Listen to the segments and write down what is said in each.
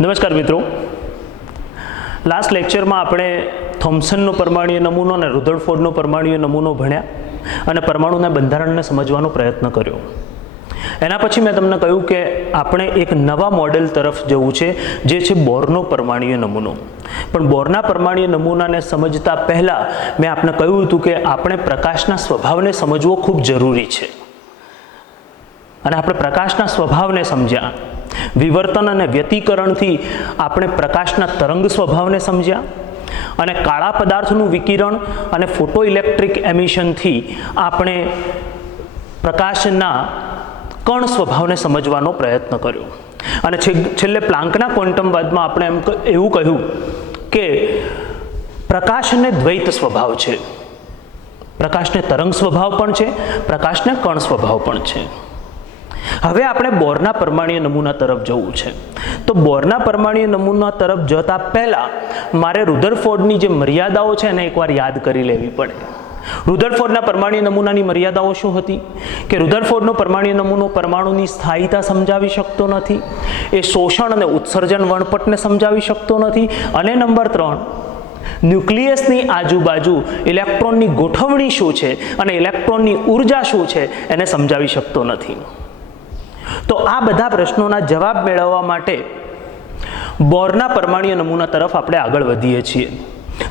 નમસ્કાર મિત્રો, લાસ્ટ લેક્ચરમાં આપણે થોમ્સનનો પરમાણુય નમૂનો અને રુધરફોર્ડનો પરમાણુય નમૂનો ભણ્યા અને પરમાણુના બંધારણને સમજવાનો પ્રયત્ન કર્યો. એના પછી મેં તમને કહ્યું કે આપણે એક નવા મોડેલ તરફ જવું છે, જે છે બોરનો પરમાણુય નમૂનો. પણ બોરના પરમાણુય નમૂનાને સમજતા પહેલાં મેં આપને કહ્યું હતું કે આપણે પ્રકાશના સ્વભાવને સમજવો ખૂબ જરૂરી છે. અને આપણે પ્રકાશના સ્વભાવને સમજ્યા, વિવર્તન અને વ્યતિકરણથી આપણે પ્રકાશના તરંગ સ્વભાવને સમજ્યા, અને કાળા પદાર્થનું વિકિરણ અને ફોટો ઇલેક્ટ્રિક એમિશનથી આપણે પ્રકાશના કણ સ્વભાવને સમજવાનો પ્રયત્ન કર્યો. અને છેલ્લે પ્લાન્કના ક્વોન્ટમવાદમાં આપણે એવું કહ્યું કે પ્રકાશને દ્વૈત સ્વભાવ છે, પ્રકાશને તરંગ સ્વભાવ પણ છે, પ્રકાશને કણ સ્વભાવ પણ છે. હવે આપણે બોરના પરમાણુય નમૂના તરફ જવું છે. તો બોરના પરમાણુય નમૂના તરફ જતા પહેલા મારે રુધરફોર્ડની જે મર્યાદાઓ છે એને એકવાર યાદ કરી લેવી પડે. રુધરફોર્ડના પરમાણુય નમૂનાની મર્યાદાઓ શું હતી? કે રુધરફોર્ડનો પરમાણુય નમૂનો પરમાણુની સ્થાયીતા સમજાવી શકતો નથી, એ શોષણ અને ઉત્સર્જન વણપટને સમજાવી શકતો નથી, અને નંબર 3, ન્યુક્લિયસની આજુબાજુ ઇલેક્ટ્રોનની ગોઠવણી શું છે અને ઇલેક્ટ્રોનની ઉર્જા શું છે એને સમજાવી શકતો નથી. તો આ બધા પ્રશ્નોના જવાબ મેળવવા માટે બોરના પરમાણુય નમૂના તરફ આપણે આગળ વધીએ છીએ.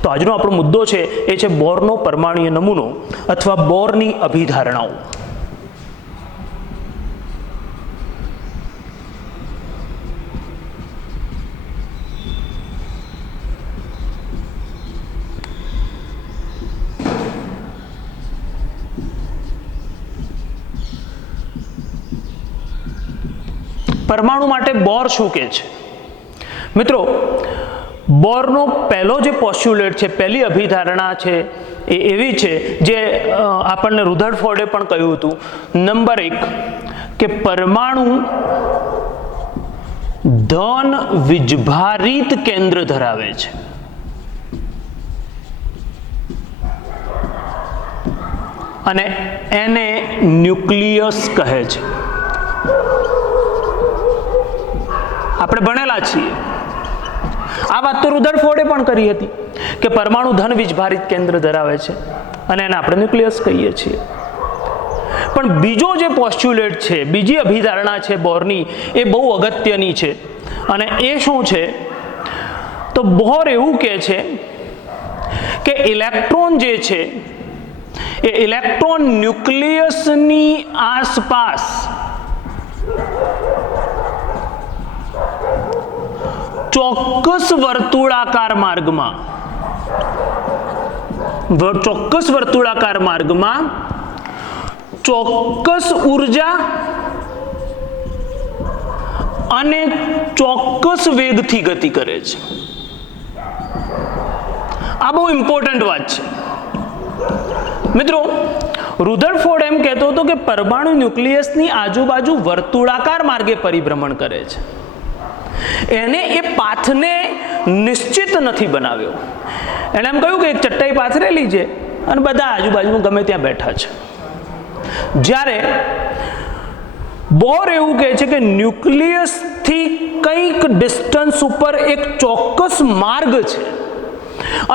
તો આજનો આપણો મુદ્દો છે એ છે બોરનો પરમાણુય નમૂનો અથવા બોરની અભિધારણાઓ. પરમાણુ માટે બોર શું કહે છે? મિત્રો, બોરનો પહેલો જે પોસ્ચ્યુલેટ છે, પહેલી અભિધારણા છે એ એવી છે જે આપણને રુધરફોર્ડે પણ કહ્યું હતું. નંબર 1 કે પરમાણુ ધન વીજભારિત કેન્દ્ર ધરાવે છે. અને એને ન્યુક્લિયસ કહે છે. આપણે ભણેલા છીએ, આ વાત તો રુધરફોર્ડે પણ કરી હતી કે પરમાણુ ધન વીજભારિત કેન્દ્ર ધરાવે છે અને એને આપણે ન્યુક્લિયસ કહીએ છીએ. પણ બીજો જે પોસ્ચ્યુલેટ છે, બીજી અભિધારણા છે બોરની, એ બહુ અગત્યની છે. અને એ શું છે? તો બોર એવું કહે છે કે ઇલેક્ટ્રોન જે છે એ ઇલેક્ટ્રોન ન્યુક્લિયસની આસપાસ ચોક્કસ વર્તુળાકાર માર્ગમાં ચોક્કસ ઉર્જા અને ચોક્કસ વેગથી ગતિ કરે છે. આ બહુ ઇમ્પોર્ટન્ટ વાત છે મિત્રો. રુધરફોર્ડ એમ કહેતો હતો કે પરમાણુ ન્યુક્લિયસની આજુબાજુ વર્તુળાકાર માર્ગે પરિભ્રમણ કરે છે. એને એ પાથને નિશ્ચિત નથી બનાવ્યો. એણે એમ કહ્યું કે એક ચટ્ટાઈ પાથરેલી છે અને બધા આજુબાજુમાં ગમે ત્યાં બેઠા છે. જ્યારે બોર એવું કહે છે કે ન્યુક્લિયસથી કંઈક ડિસ્ટન્સ ઉપર એક ચોક્કસ માર્ગ છે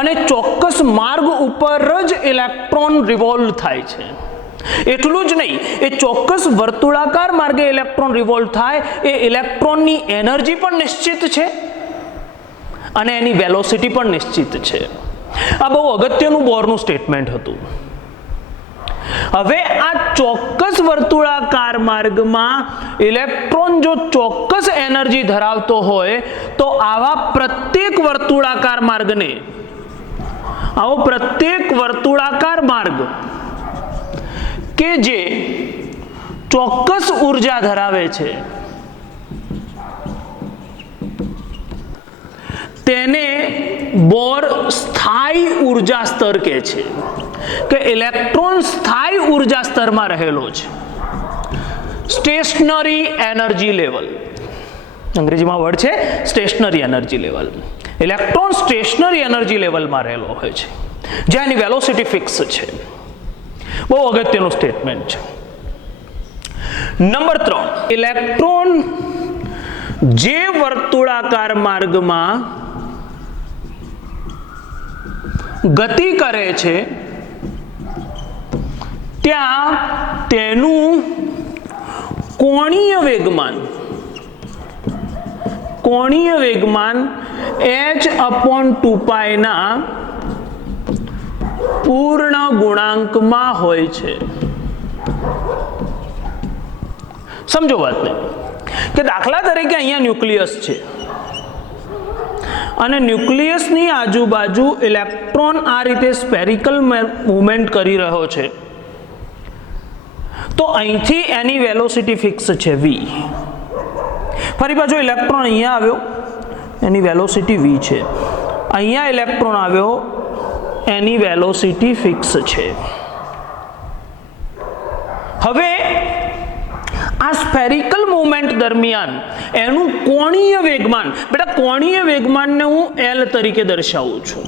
અને ચોક્કસ માર્ગ ઉપર જ ઇલેક્ટ્રોન રિવોલ્વ થાય છે. એટલું જ નહીં, એ ચોક્કસ વર્તુળાકાર માર્ગે ઇલેક્ટ્રોન રિવોલ્વ થાય, એ ઇલેક્ટ્રોનની એનર્જી પણ નિશ્ચિત છે અને એની વેલોસિટી પણ નિશ્ચિત છે. આ બહુ અગત્યનું બોરનું સ્ટેટમેન્ટ હતું. હવે આ ચોક્કસ વર્તુળાકાર માર્ગમાં ઇલેક્ટ્રોન જો ચોક્કસ એનર્જી ધરાવતો હોય તો આવા પ્રત્યેક વર્તુળાકાર માર્ગ કે જે ચોક્કસ ઉર્જા ધરાવે છે તેને બોર સ્થાયી ઉર્જા સ્તર કહે છે, કે ઇલેક્ટ્રોન સ્થાયી ઉર્જા સ્તરમાં રહેલો છે. સ્ટેશનરી એનર્જી લેવલ, અંગ્રેજીમાં વર્ડ છે stationary energy level. Electron stationary energy લેવલમાં રહેલો હોય છે, જ્યાં એની વેલોસિટી ફિક્સ છે. બહુ અગત્યનું સ્ટેટમેન્ટ છે. નંબર 3, ઇલેક્ટ્રોન જે વર્તુળાકાર માર્ગમાં ગતિ કરે છે ત્યાં તેનું કોણીય વેગમાન h/2π ના પૂર્ણ ગુણાંકમાં હોય છે. સમજો વાતને કે દાખલા તરીકે અહીંયા ન્યુક્લિયસ છે અને ન્યુક્લિયસની આજુબાજુ ઇલેક્ટ્રોન આ રીતે સ્ફેરિકલ મૂવમેન્ટ કરી રહ્યો છે, તો અહીંથી એની વેલોસિટી ફિક્સ છે v. ફરી પાછો ઇલેક્ટ્રોન અહીંયા આવ્યો, એની વેલોસિટી v છે. અહીંયા ઇલેક્ટ્રોન આવ્યો, એની વેલોસિટી ફિક્સ છે. હવે આ સ્ફેરિકલ મૂવમેન્ટ દરમિયાન એનું કોણીય વેગમાન, બેટા કોણીય વેગમાનને હું L તરીકે દર્શાવું છું.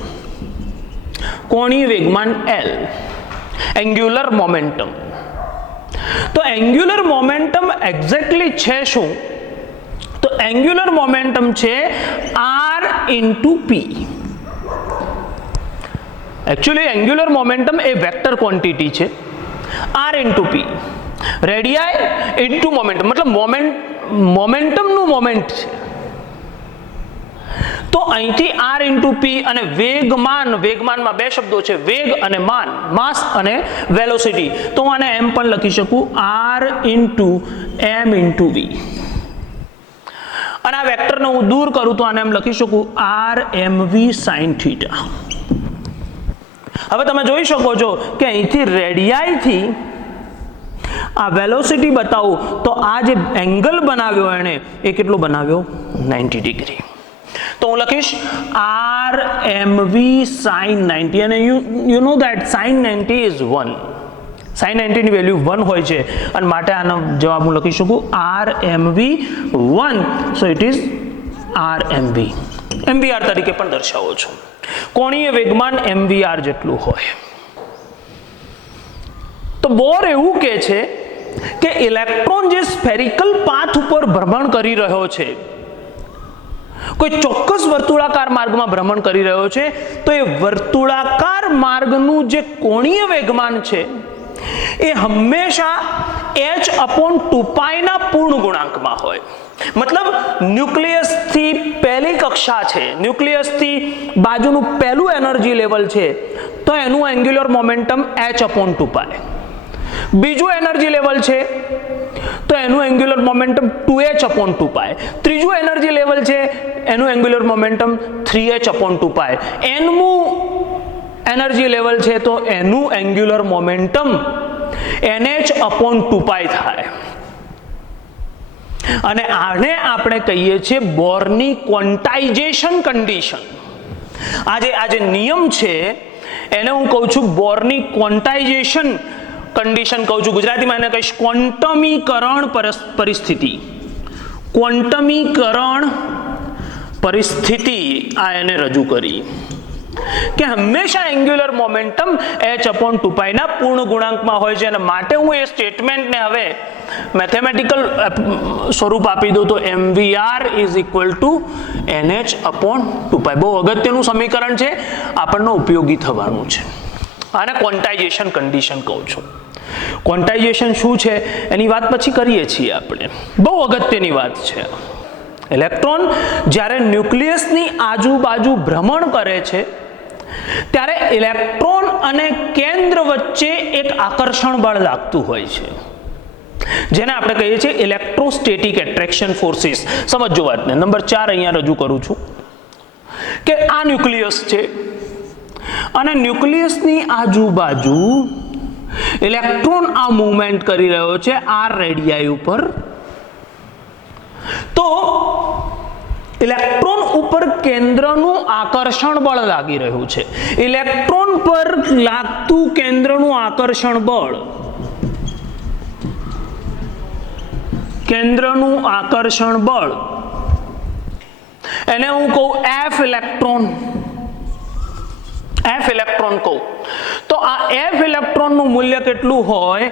કોણીય વેગમાન L, એંગ્યુલર મોમેન્ટમ. તો એંગ્યુલર મોમેન્ટમ એક્ઝેક્ટલી છે શું? તો એંગ્યુલર મોમેન્ટમ છે r into p. Actually angular momentum એ વેક્ટર ક્વોન્ટિટી છે, r into p. Radii into momentum, મતલબ મોમેન્ટમનું મોમેન્ટ છે. તો અહીંથી r into p અને વેગમાનમાં બે શબ્દો છે, વેગ અને માન, માસ અને વેલોસિટી. તો હું આને એમ પણ લખી શકું r into m into v. અને આ વેક્ટરને હું દૂર કરું તો આને એમ લખી શકું r mv sin θ. હવે તમે જોઈ શકો છો કે અહીંથી રેડિયાઈથી આ વેલોસિટી બતાવું તો આ જે એંગલ બનાવ્યો એણે એ કેટલો બનાવ્યો? 90 ડિગ્રી. તો હું લખીશ r mv sin 90 અને you know that sin 90 is 1. sin 90 ની વેલ્યુ 1 હોય છે અને માટે આનો જવાબ હું લખી શકું r mv 1. So it is r mv. mvr તરીકે પણ દર્શાવો છો. કોણીય વેગમાન mvr જેટલું હોય. તો બોર એવું કહે છે કે ઇલેક્ટ્રોન જે સ્ફેરિકલ પાથ ઉપર ભ્રમણ કરી રહ્યો છે, કોઈ ચોક્કસ વર્તુળાકાર માર્ગમાં ભ્રમણ કરી રહ્યો છે, તો એ વર્તુળાકાર માર્ગનું જે કોણીય વેગમાન છે એ હંમેશા h/2π ના પૂર્ણ ગુણાંકમાં હોય. મતલબ ન્યુક્લિયસથી પહેલી કક્ષા છે, ન્યુક્લિયસથી બાજુનું પહેલું એનર્જી લેવલ છે, તો એનું એંગ્યુલર મોમેન્ટમ h/2π. બીજું એનર્જી લેવલ છે તો એનું એંગ્યુલર મોમેન્ટમ 2h/2π. ત્રીજું એનર્જી લેવલ છે એનું એંગ્યુલર મોમેન્ટમ 3h/2π. nમું એનર્જી લેવલ છે તો એનું એંગ્યુલર મોમેન્ટમ nh/2π થાય. અને આને આપણે કહીએ છીએ બોરની ક્વોન્ટાઇઝેશન કન્ડિશન. આ જે નિયમ છે એને હું કહું છું બોરની ક્વોન્ટાઇઝેશન કન્ડિશન કહું છું. ગુજરાતીમાં એને કહીશ ક્વોન્ટમીકરણ પરિસ્થિતિ. ક્વોન્ટમીકરણ પરિસ્થિતિ આ એને રજૂ કરી કે હંમેશા એંગ્યુલર મોમેન્ટમ h/2π ના પૂર્ણ ગુણાંકમાં હોય છે. અને માટે હું એ સ્ટેટમેન્ટને હવે મેથેમેટિકલ સ્વરૂપ આપી દઉં તો mvr is equal two nh/2π. બહુ અગત્યનું સમીકરણ છે, આપણને ઉપયોગી થવાનું છે. આને ક્વોન્ટાઇઝેશન કન્ડિશન કહું છું. ક્વોન્ટાઇઝેશન શું છે એની વાત પછી કરીએ છીએ આપણે. બહુ અગત્યની વાત છે. ઇલેક્ટ્રોન જ્યારે ન્યુક્લિયસની આજુબાજુ ભ્રમણ કરે છે ત્યારે ઇલેક્ટ્રોન અને કેન્દ્ર વચ્ચે એક આકર્ષણ બળ લાગતું હોય છે, જેને આપણે કહીએ છીએ ઇલેક્ટ્રોસ્ટેટિક એટ્રેક્શન ફોર્સિસ. સમજો વાતને. નંબર 4 અહીંયા રજૂ કરું છું કે આ ન્યુક્લિયસ છે અને ન્યુક્લિયસની આજુબાજુ ઇલેક્ટ્રોન આ મૂવમેન્ટ કરી રહ્યો છે r રેડિયાઈ ઉપર. તો ઇલેક્ટ્રોન ઉપર કેન્દ્રનું આકર્ષણ બળ લાગી રહ્યું છે. ઇલેક્ટ્રોન પર લાગતું કેન્દ્રનું આકર્ષણ બળ, કેન્દ્રનું આકર્ષણ બળ એને હું કહું f ઇલેક્ટ્રોન કહું. તો આ f ઇલેક્ટ્રોનનું મૂલ્ય કેટલું હોય?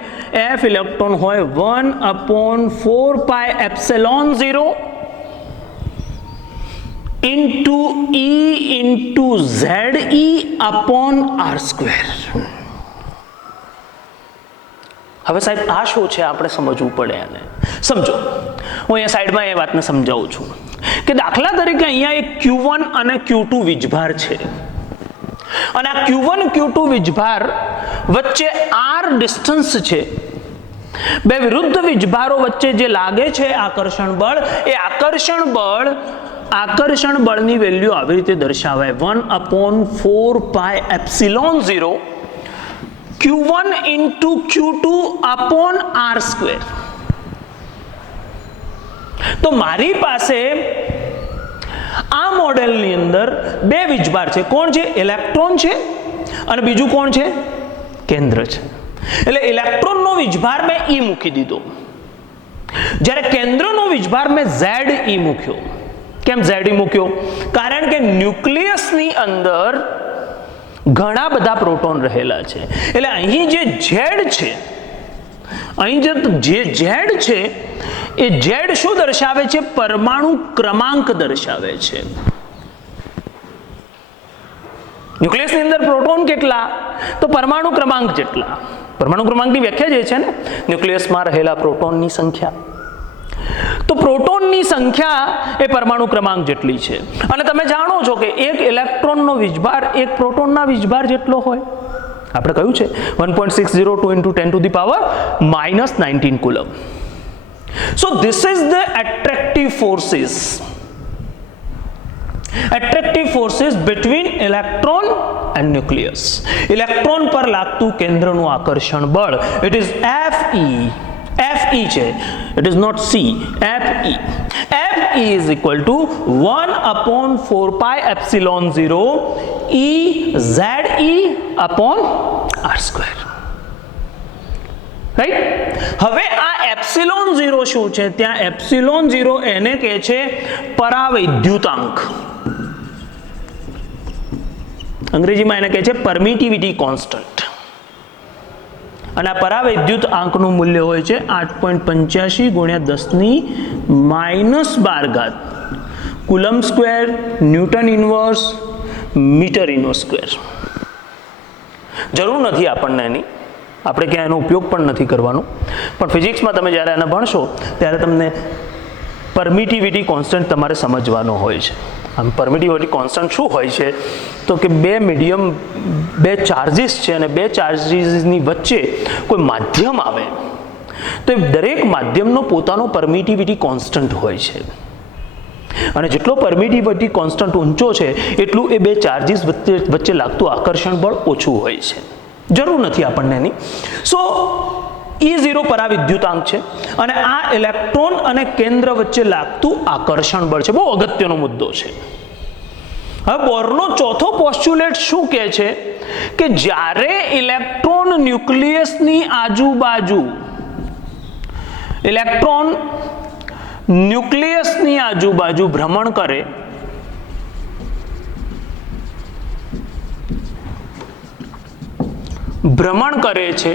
f ઇલેક્ટ્રોન હોય 1/4πε0 into e into z e upon r square. હવે સાહેબ આ શું છે આપણે સમજવું પડે. અને સમજો, હું અહીંયા સાઈડમાં એ વાતને સમજાવું છું કે દાખલા તરીકે અહીંયા એક Q1 અને Q2 વીજભાર છે, અને આ Q1 Q2 વીજભાર વચ્ચે R ડિસ્ટન્સ છે. બે વિરુદ્ધ વીજભારો વચ્ચે જે લાગે છે આકર્ષણ બળ, એ આકર્ષણ બળની વેલ્યુ આવી રીતે દર્શાવાય 1/4πε0 Q1 into Q2 upon R square. તો મારી પાસે આ મોડેલની અંદર બે વીજભાર છે. કોણ છે? ઇલેક્ટ્રોન છે, અને બીજું કોણ છે? કેન્દ્ર છે. એટલે ઇલેક્ટ્રોનનો વીજભાર મેં E મૂકી દીધો, જ્યારે કેન્દ્રનો વીજભાર મેં ZE મૂક્યો. કેમ ZE મૂક્યો? કારણ કે ન્યુક્લિયસની અંદર ઘણા બધા પ્રોટોન રહેલા છે. એટલે અહીં જે Z છે, અહીં જે Z છે એ Z શું દર્શાવે છે? પરમાણુ ક્રમાંક દર્શાવે છે. ન્યુક્લિયસની અંદર પ્રોટોન કેટલા? તો પરમાણુ ક્રમાંક જેટલા. પરમાણુ ક્રમાંકની વ્યાખ્યા જે છે ને, ન્યુક્લિયસમાં રહેલા પ્રોટોનની સંખ્યા. તો પ્રોટોનની સંખ્યા એ પરમાણુ ક્રમાંક જેટલી છે. અને તમે જાણો છો કે એક ઇલેક્ટ્રોનનો વીજભાર એક પ્રોટોનના વીજભાર જેટલો હોય. આપણે કહ્યું છે 1.602 into 10 to the power -19 coulomb. So this is the attractive forces between electron and nucleus. Electron પર લાગતું કેન્દ્રનું આકર્ષણ બળ, it is Fe છે, it is not C. Fe is equal to 1/4πε0 EZE upon R square. Right? હવે આ ε0 શું છે? ત્યાં ε0 એને કહે છે પરાવૈદ્યુતાંક. અંગ્રેજીમાં એને કહે છે પરમિટિવિટી કોન્સ્ટન્ટ. અને આ પરાવૈદ્યુત આંકનું મૂલ્ય હોય છે 8.85 × 10⁻12 coulomb square, newton inverse, metre inverse square. જરૂર નથી આપણને એની, આપણે ક્યાં એનો ઉપયોગ પણ નથી કરવાનો, પણ ફિઝિક્સમાં તમે જ્યારે એને ભણશો ત્યારે તમને પરમિટિવિટી કોન્સ્ટન્ટ તમારે સમજવાનો હોય છે. આમ પરમિટિવિટી કોન્સ્ટન્ટ શું હોય છે? તો કે બે ચાર્જીસ છે, અને બે ચાર્જીસની વચ્ચે કોઈ માધ્યમ આવે તો એ દરેક માધ્યમનો પોતાનો પરમિટિવિટી કોન્સ્ટન્ટ હોય છે. અને જેટલો પરમિટિવિટી કોન્સ્ટન્ટ ઊંચો છે એટલું એ બે ચાર્જીસ વચ્ચે લાગતું આકર્ષણ બળ ઓછું હોય છે. જરૂર નથી આપણને એની. સો E0 પરાવિદ્યુતાંક છે, અને આ ઇલેક્ટ્રોન અને કેન્દ્ર વચ્ચે લાગતું આકર્ષણ બળ છે. બહુ અગત્યનો મુદ્દો છે. હવે બોરનો ચોથો પોસ્ચ્યુલેટ શું કહે છે? કે જ્યારે ઇલેક્ટ્રોન ન્યુક્લિયસની આજુબાજુ ભ્રમણ કરે છે,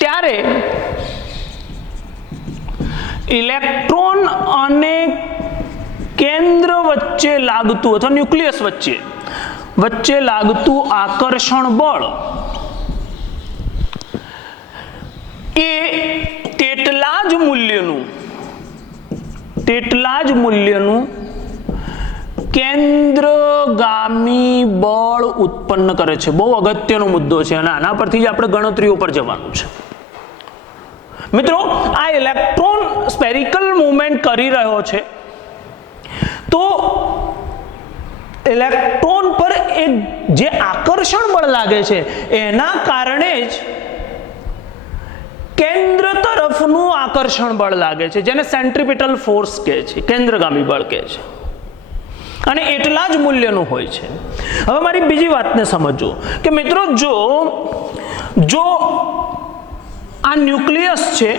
ત્યારે ઇલેક્ટ્રોન અને કેન્દ્ર વચ્ચે લાગતું અથવા ન્યુક્લિયસ વચ્ચે લાગતું આકર્ષણ બળ એ તેટલા જ મૂલ્યનું કેન્દ્રગામી બળ ઉત્પન્ન કરે છે. બહુ અગત્યનો મુદ્દો છે, અને આના પરથી જ આપણે ગણતરીઓ પર જવાનું છે. મિત્રો, આ ઇલેક્ટ્રોન સ્પેરિકલ મૂવમેન્ટ કરી રહ્યો છે, તો ઇલેક્ટ્રોન પર એક જે આકર્ષણ બળ લાગે છે એના કારણે જ કેન્દ્ર તરફનું આકર્ષણ બળ લાગે છે, જેને સેન્ટ્રીપિટલ ફોર્સ કહે છે, કેન્દ્રગામી બળ કહે છે. અને એટલા જ મૂલ્યનું હોય છે. હવે મારી બીજી વાતને સમજો કે મિત્રો, જો આ ન્યુક્લિયસ છે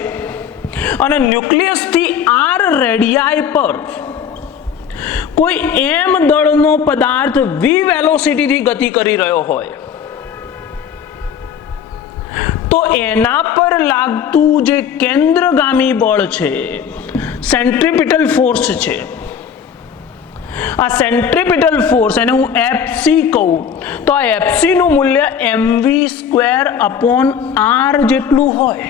અને ન્યુક્લિયસથી R રેડિયાઈ પર કોઈ m દળનો પદાર્થ v વેલોસિટીથી ગતિ કરી રહ્યો હોય, તો એના પર લાગતું જે કેન્દ્રગામી બળ છે, સેન્ટ્રીપિટલ ફોર્સ છે, આ સેન્ટ્રીપિટલ ફોર્સ એને હું એફસી કહું તો આ એફસી નું મૂલ્ય mv²/r જેટલું હોય,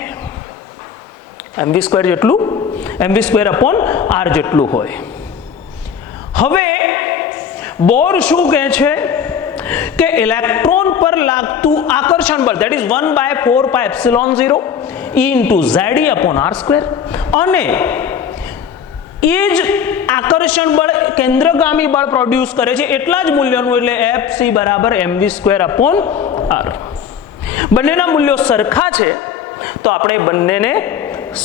mv²/r જેટલું હોય. હવે બોર શું કહે છે કે ઇલેક્ટ્રોન પર લાગતું આકર્ષણ બળ ધેટ ઇઝ 1/4πε0 E × Ze/r², અને એ જ આકર્ષણ બળ કેન્દ્રગામી બળ પ્રોડ્યુસ કરે છે એટલા જ મૂલ્યનું, એટલે FC = mv²/r. બંનેના મૂલ્યો સરખા છે તો આપણે બંનેને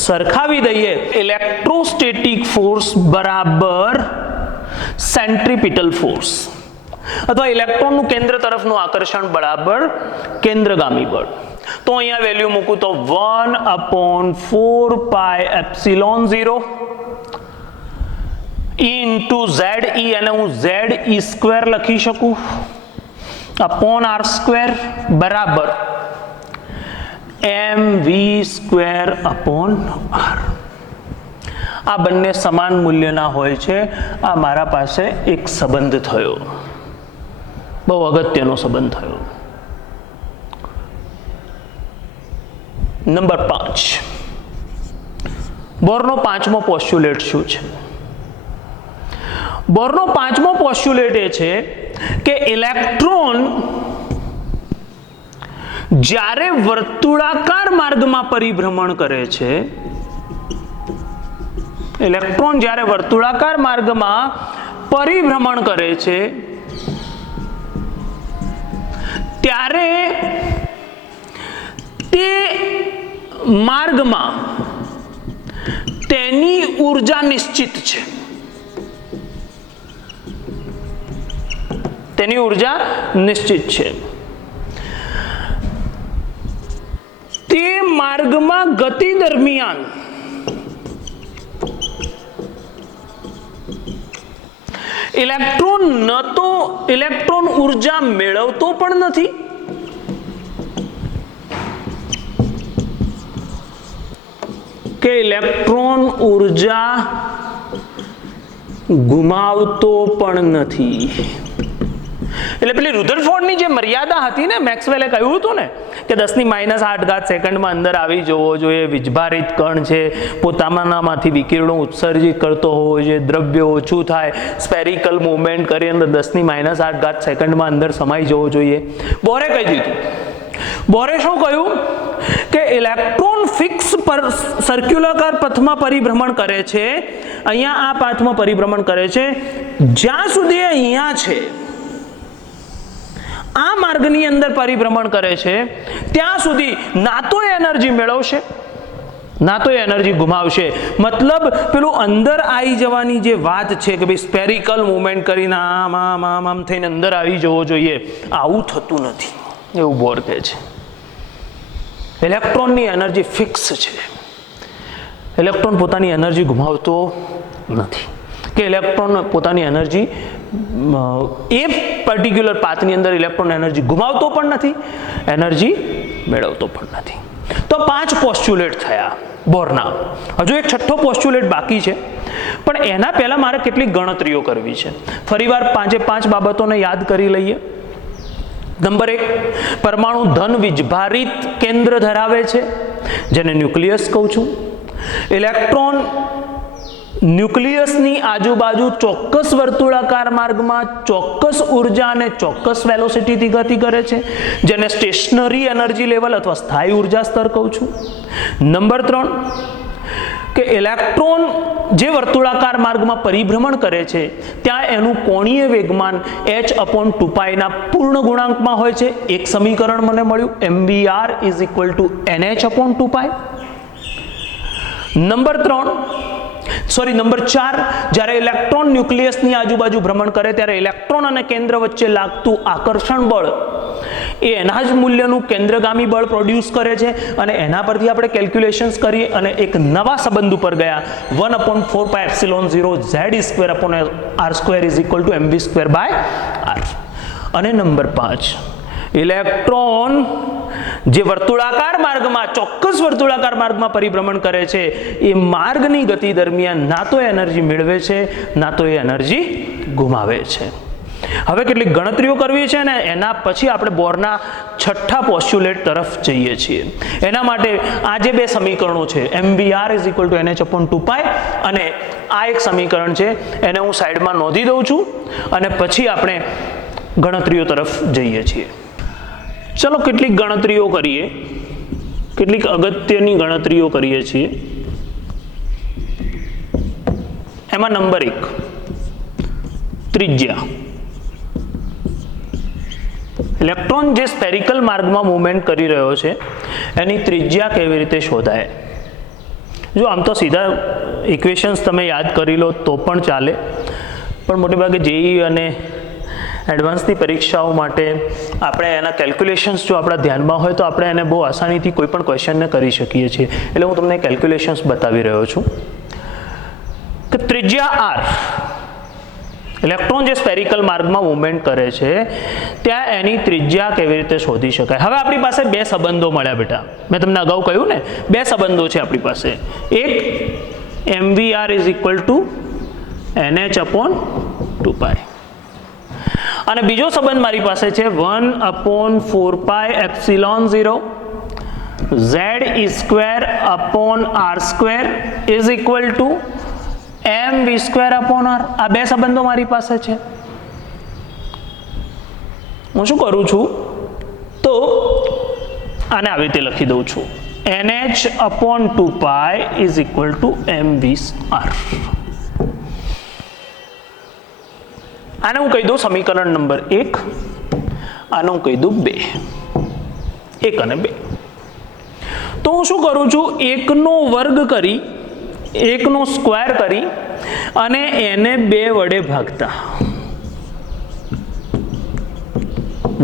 સરખાવી દઈએ. ઇલેક્ટ્રોસ્ટેટિક ફોર્સ બરાબર સેન્ટ્રીપિટલ ફોર્સ, અથવા ઇલેક્ટ્રોનનું કેન્દ્ર તરફનું આકર્ષણ બરાબર કેન્દ્રગામી બળ. તો અહીંયા વેલ્યુ મૂકું તો 1/4πε0 E × Ze, અને હું Ze² લખી શકું /r² બરાબર mv²/r. આ બંને સમાન મૂલ્યના હોય છે. આ મારા પાસે એક સંબંધ થયો, બહુ અગત્યનો સંબંધ થયો. નંબર 5, બોરનો 5મો પોસ્ટ્યુલેટ શું છે? બોરનો 5મો પોસ્ટ્યુલેટ એ છે કે ઇલેક્ટ્રોન જ્યારે વર્તુળાકાર માર્ગમાં પરિભ્રમણ કરે છે, ઇલેક્ટ્રોન જ્યારે વર્તુળાકાર માર્ગમાં પરિભ્રમણ કરે છે ત્યારે તે માર્ગમાં તેની ઊર્જા નિશ્ચિત છે. તેની ઊર્જા નિશ્ચિત છે. તે માર્ગમાં ગતિ દરમિયાન ઇલેક્ટ્રોન ન તો ઇલેક્ટ્રોન ઊર્જા મેળવતો પણ નથી કે ઇલેક્ટ્રોન ઊર્જા ગુમાવતો પણ નથી. એટલે પેલી રુધરફોર્ડની જે મર્યાદા હતી ને, મેક્સવેલે કહ્યું હતું ને કે 10⁻⁸ સેકન્ડમાં અંદર આવી જવો જોઈએ, વીજભારિત કણ છે, પોતાનામાંથી વિકિરણો ઉત્સર્જિત કરતો હોવો જોઈએ, દ્રવ્ય ઓછું થાય, સ્પેરિકલ મૂવમેન્ટ કરી અંદર 10⁻⁸ સેકન્ડમાં અંદર સમાઈ જવો જોઈએ. બોરે કહી દીધું. બોરે શું કહ્યું કે ઇલેક્ટ્રોન ફિક્સ સર્ક્યુલર પથમાં પરિભ્રમણ કરે છે. અહીંયા આ પાથમાં પરિભ્રમણ કરે છે. જ્યાં સુધી અહીંયા છે, આ માર્ગની અંદર પરિભ્રમણ કરે છે, ત્યાં સુધી ના તો એનર્જી મેળવશે, ના તો એનર્જી ગુમાવશે. મતલબ પેલું અંદર આવી જવાની જે વાત છે કે ભાઈ સ્પેરિકલ મૂવમેન્ટ કરીને આમ આમ આમ આમ થઈને અંદર આવી જવો જોઈએ, આવું થતું નથી એવું બોર કહે છે. ઇલેક્ટ્રોનની એનર્જી ફિક્સ છે. ઇલેક્ટ્રોન પોતાની એનર્જી ગુમાવતો નથી, કે ઇલેક્ટ્રોન પોતાની એનર્જી એ પર્ટિક્યુલર પાથની અંદર ઇલેક્ટ્રોન એનર્જી ગુમાવતો પણ નથી, એનર્જી મેળવતો પણ નથી. તો 5 પોસ્ટ્યુલેટ થયા બોરના. હજુ એક છઠ્ઠો પોસ્ટ્યુલેટ બાકી છે, પણ એના પહેલા મારે કેટલીક ગણતરીઓ કરવી છે. ફરીવાર 5 બાબતોને યાદ કરી લઈએ. નંબર 1, પરમાણુ ધન વીજભારિત કેન્દ્ર ધરાવે છે, જેને ન્યુક્લિયસ કહું છું. ઇલેક્ટ્રોન ન્યુક્લિયસની આજુબાજુ ચોક્કસ વર્તુળાકાર માર્ગમાં ચોક્કસ ઉર્જા અને ચોક્કસ વેલોસિટીથી ગતિ કરે છે, જેને સ્ટેશનરી એનર્જી લેવલ અથવા સ્થાયી ઉર્જા સ્તર કહું છું. નંબર 3, કે ઇલેક્ટ્રોન જે વર્તુળાકાર માર્ગમાં પરિભ્રમણ કરે છે ત્યાં એનું કોણીય વેગમાન h/2π ના પૂર્ણ ગુણાંકમાં હોય છે. એક સમીકરણ મને મળ્યું, mvr = nh/2π. નંબર 4, જ્યારે ઇલેક્ટ્રોન ન્યુક્લિયસની આજુબાજુ ભ્રમણ કરે ત્યારે ઇલેક્ટ્રોન અને કેન્દ્ર વચ્ચે લાગતું આકર્ષણ બળ એ એના જ મૂલ્યનું કેન્દ્રગામી બળ પ્રોડ્યુસ કરે છે, અને એના પરથી આપણે કેલ્ક્યુલેશન્સ કરી અને એક નવા સંબંધ ઉપર ગયા, 1/4πε0 Ze²/r² = mv²/r. અને નંબર 5, ઇલેક્ટ્રોન જે વર્તુળાકાર માર્ગમાં, ચોક્કસ વર્તુળાકાર માર્ગમાં પરિભ્રમણ કરે છે એ માર્ગની ગતિ દરમિયાન ના તો એ એનર્જી મેળવે છે, ના તો એ એનર્જી ગુમાવે છે. હવે કેટલીક ગણતરીઓ કરવી છે ને એના પછી આપણે બોરના છઠ્ઠા પોસ્ચ્યુલેટ તરફ જઈએ છીએ. એના માટે આ જે બે સમીકરણો છે mvr = nh/2π અને આ એક સમીકરણ છે એને હું સાઈડમાં નોંધી દઉં છું અને પછી આપણે ગણતરીઓ તરફ જઈએ છીએ. ચલો કેટલીક ગણતરીઓ કરીએ, કેટલીક અગત્યની ગણતરીઓ કરીએ છીએ. એમાં નંબર 1 ત્રિજ્યા. ઇલેક્ટ્રોન જે સ્ફેરિકલ માર્ગમાં મૂવમેન્ટ કરી રહ્યો છે એની ત્રિજ્યા કેવી રીતે શોધાય? જો આમ તો સીધા ઇક્વેશન્સ તમે યાદ કરી લો તો પણ ચાલે, પણ મોટે ભાગે જેઈ અને એડવાન્સની પરીક્ષાઓ માટે આપણે એના કેલ્ક્યુલેશન્સ જો આપણા ધ્યાનમાં હોય તો આપણે એને બહુ આસાનીથી કોઈ પણ ક્વેશ્ચનને કરી શકીએ છીએ. એટલે હું તમને કેલ્ક્યુલેશન્સ બતાવી રહ્યો છું કે ત્રિજ્યા r, ઇલેક્ટ્રોન જે સ્ફેરિકલ માર્ગમાં મૂવમેન્ટ કરે છે ત્યાં એની ત્રિજ્યા કેવી રીતે શોધી શકાય? હવે આપણી પાસે બે સંબંધો મળ્યા બેટા, મેં તમને અગાઉ કહ્યું ને બે સંબંધો છે આપણી પાસે. એક mvr = nh/2π અને બીજો સંબંધ મારી પાસે છે 1/4πε0 z² r² mv²/r. આ બે સંબંધો મારી પાસે છે. હું શું કરું છું તો આને આવી રીતે લખી દઉં છું nh/2π = mv². આને હું કહી દઉં સમીકરણ નંબર 1, આને હું કહી દઉં 2, 1 અને 2. તો હું શું કરું છું, 1નો વર્ગ કરી, 1નો સ્ક્વેર કરી અને એને 2 વડે ભાગતા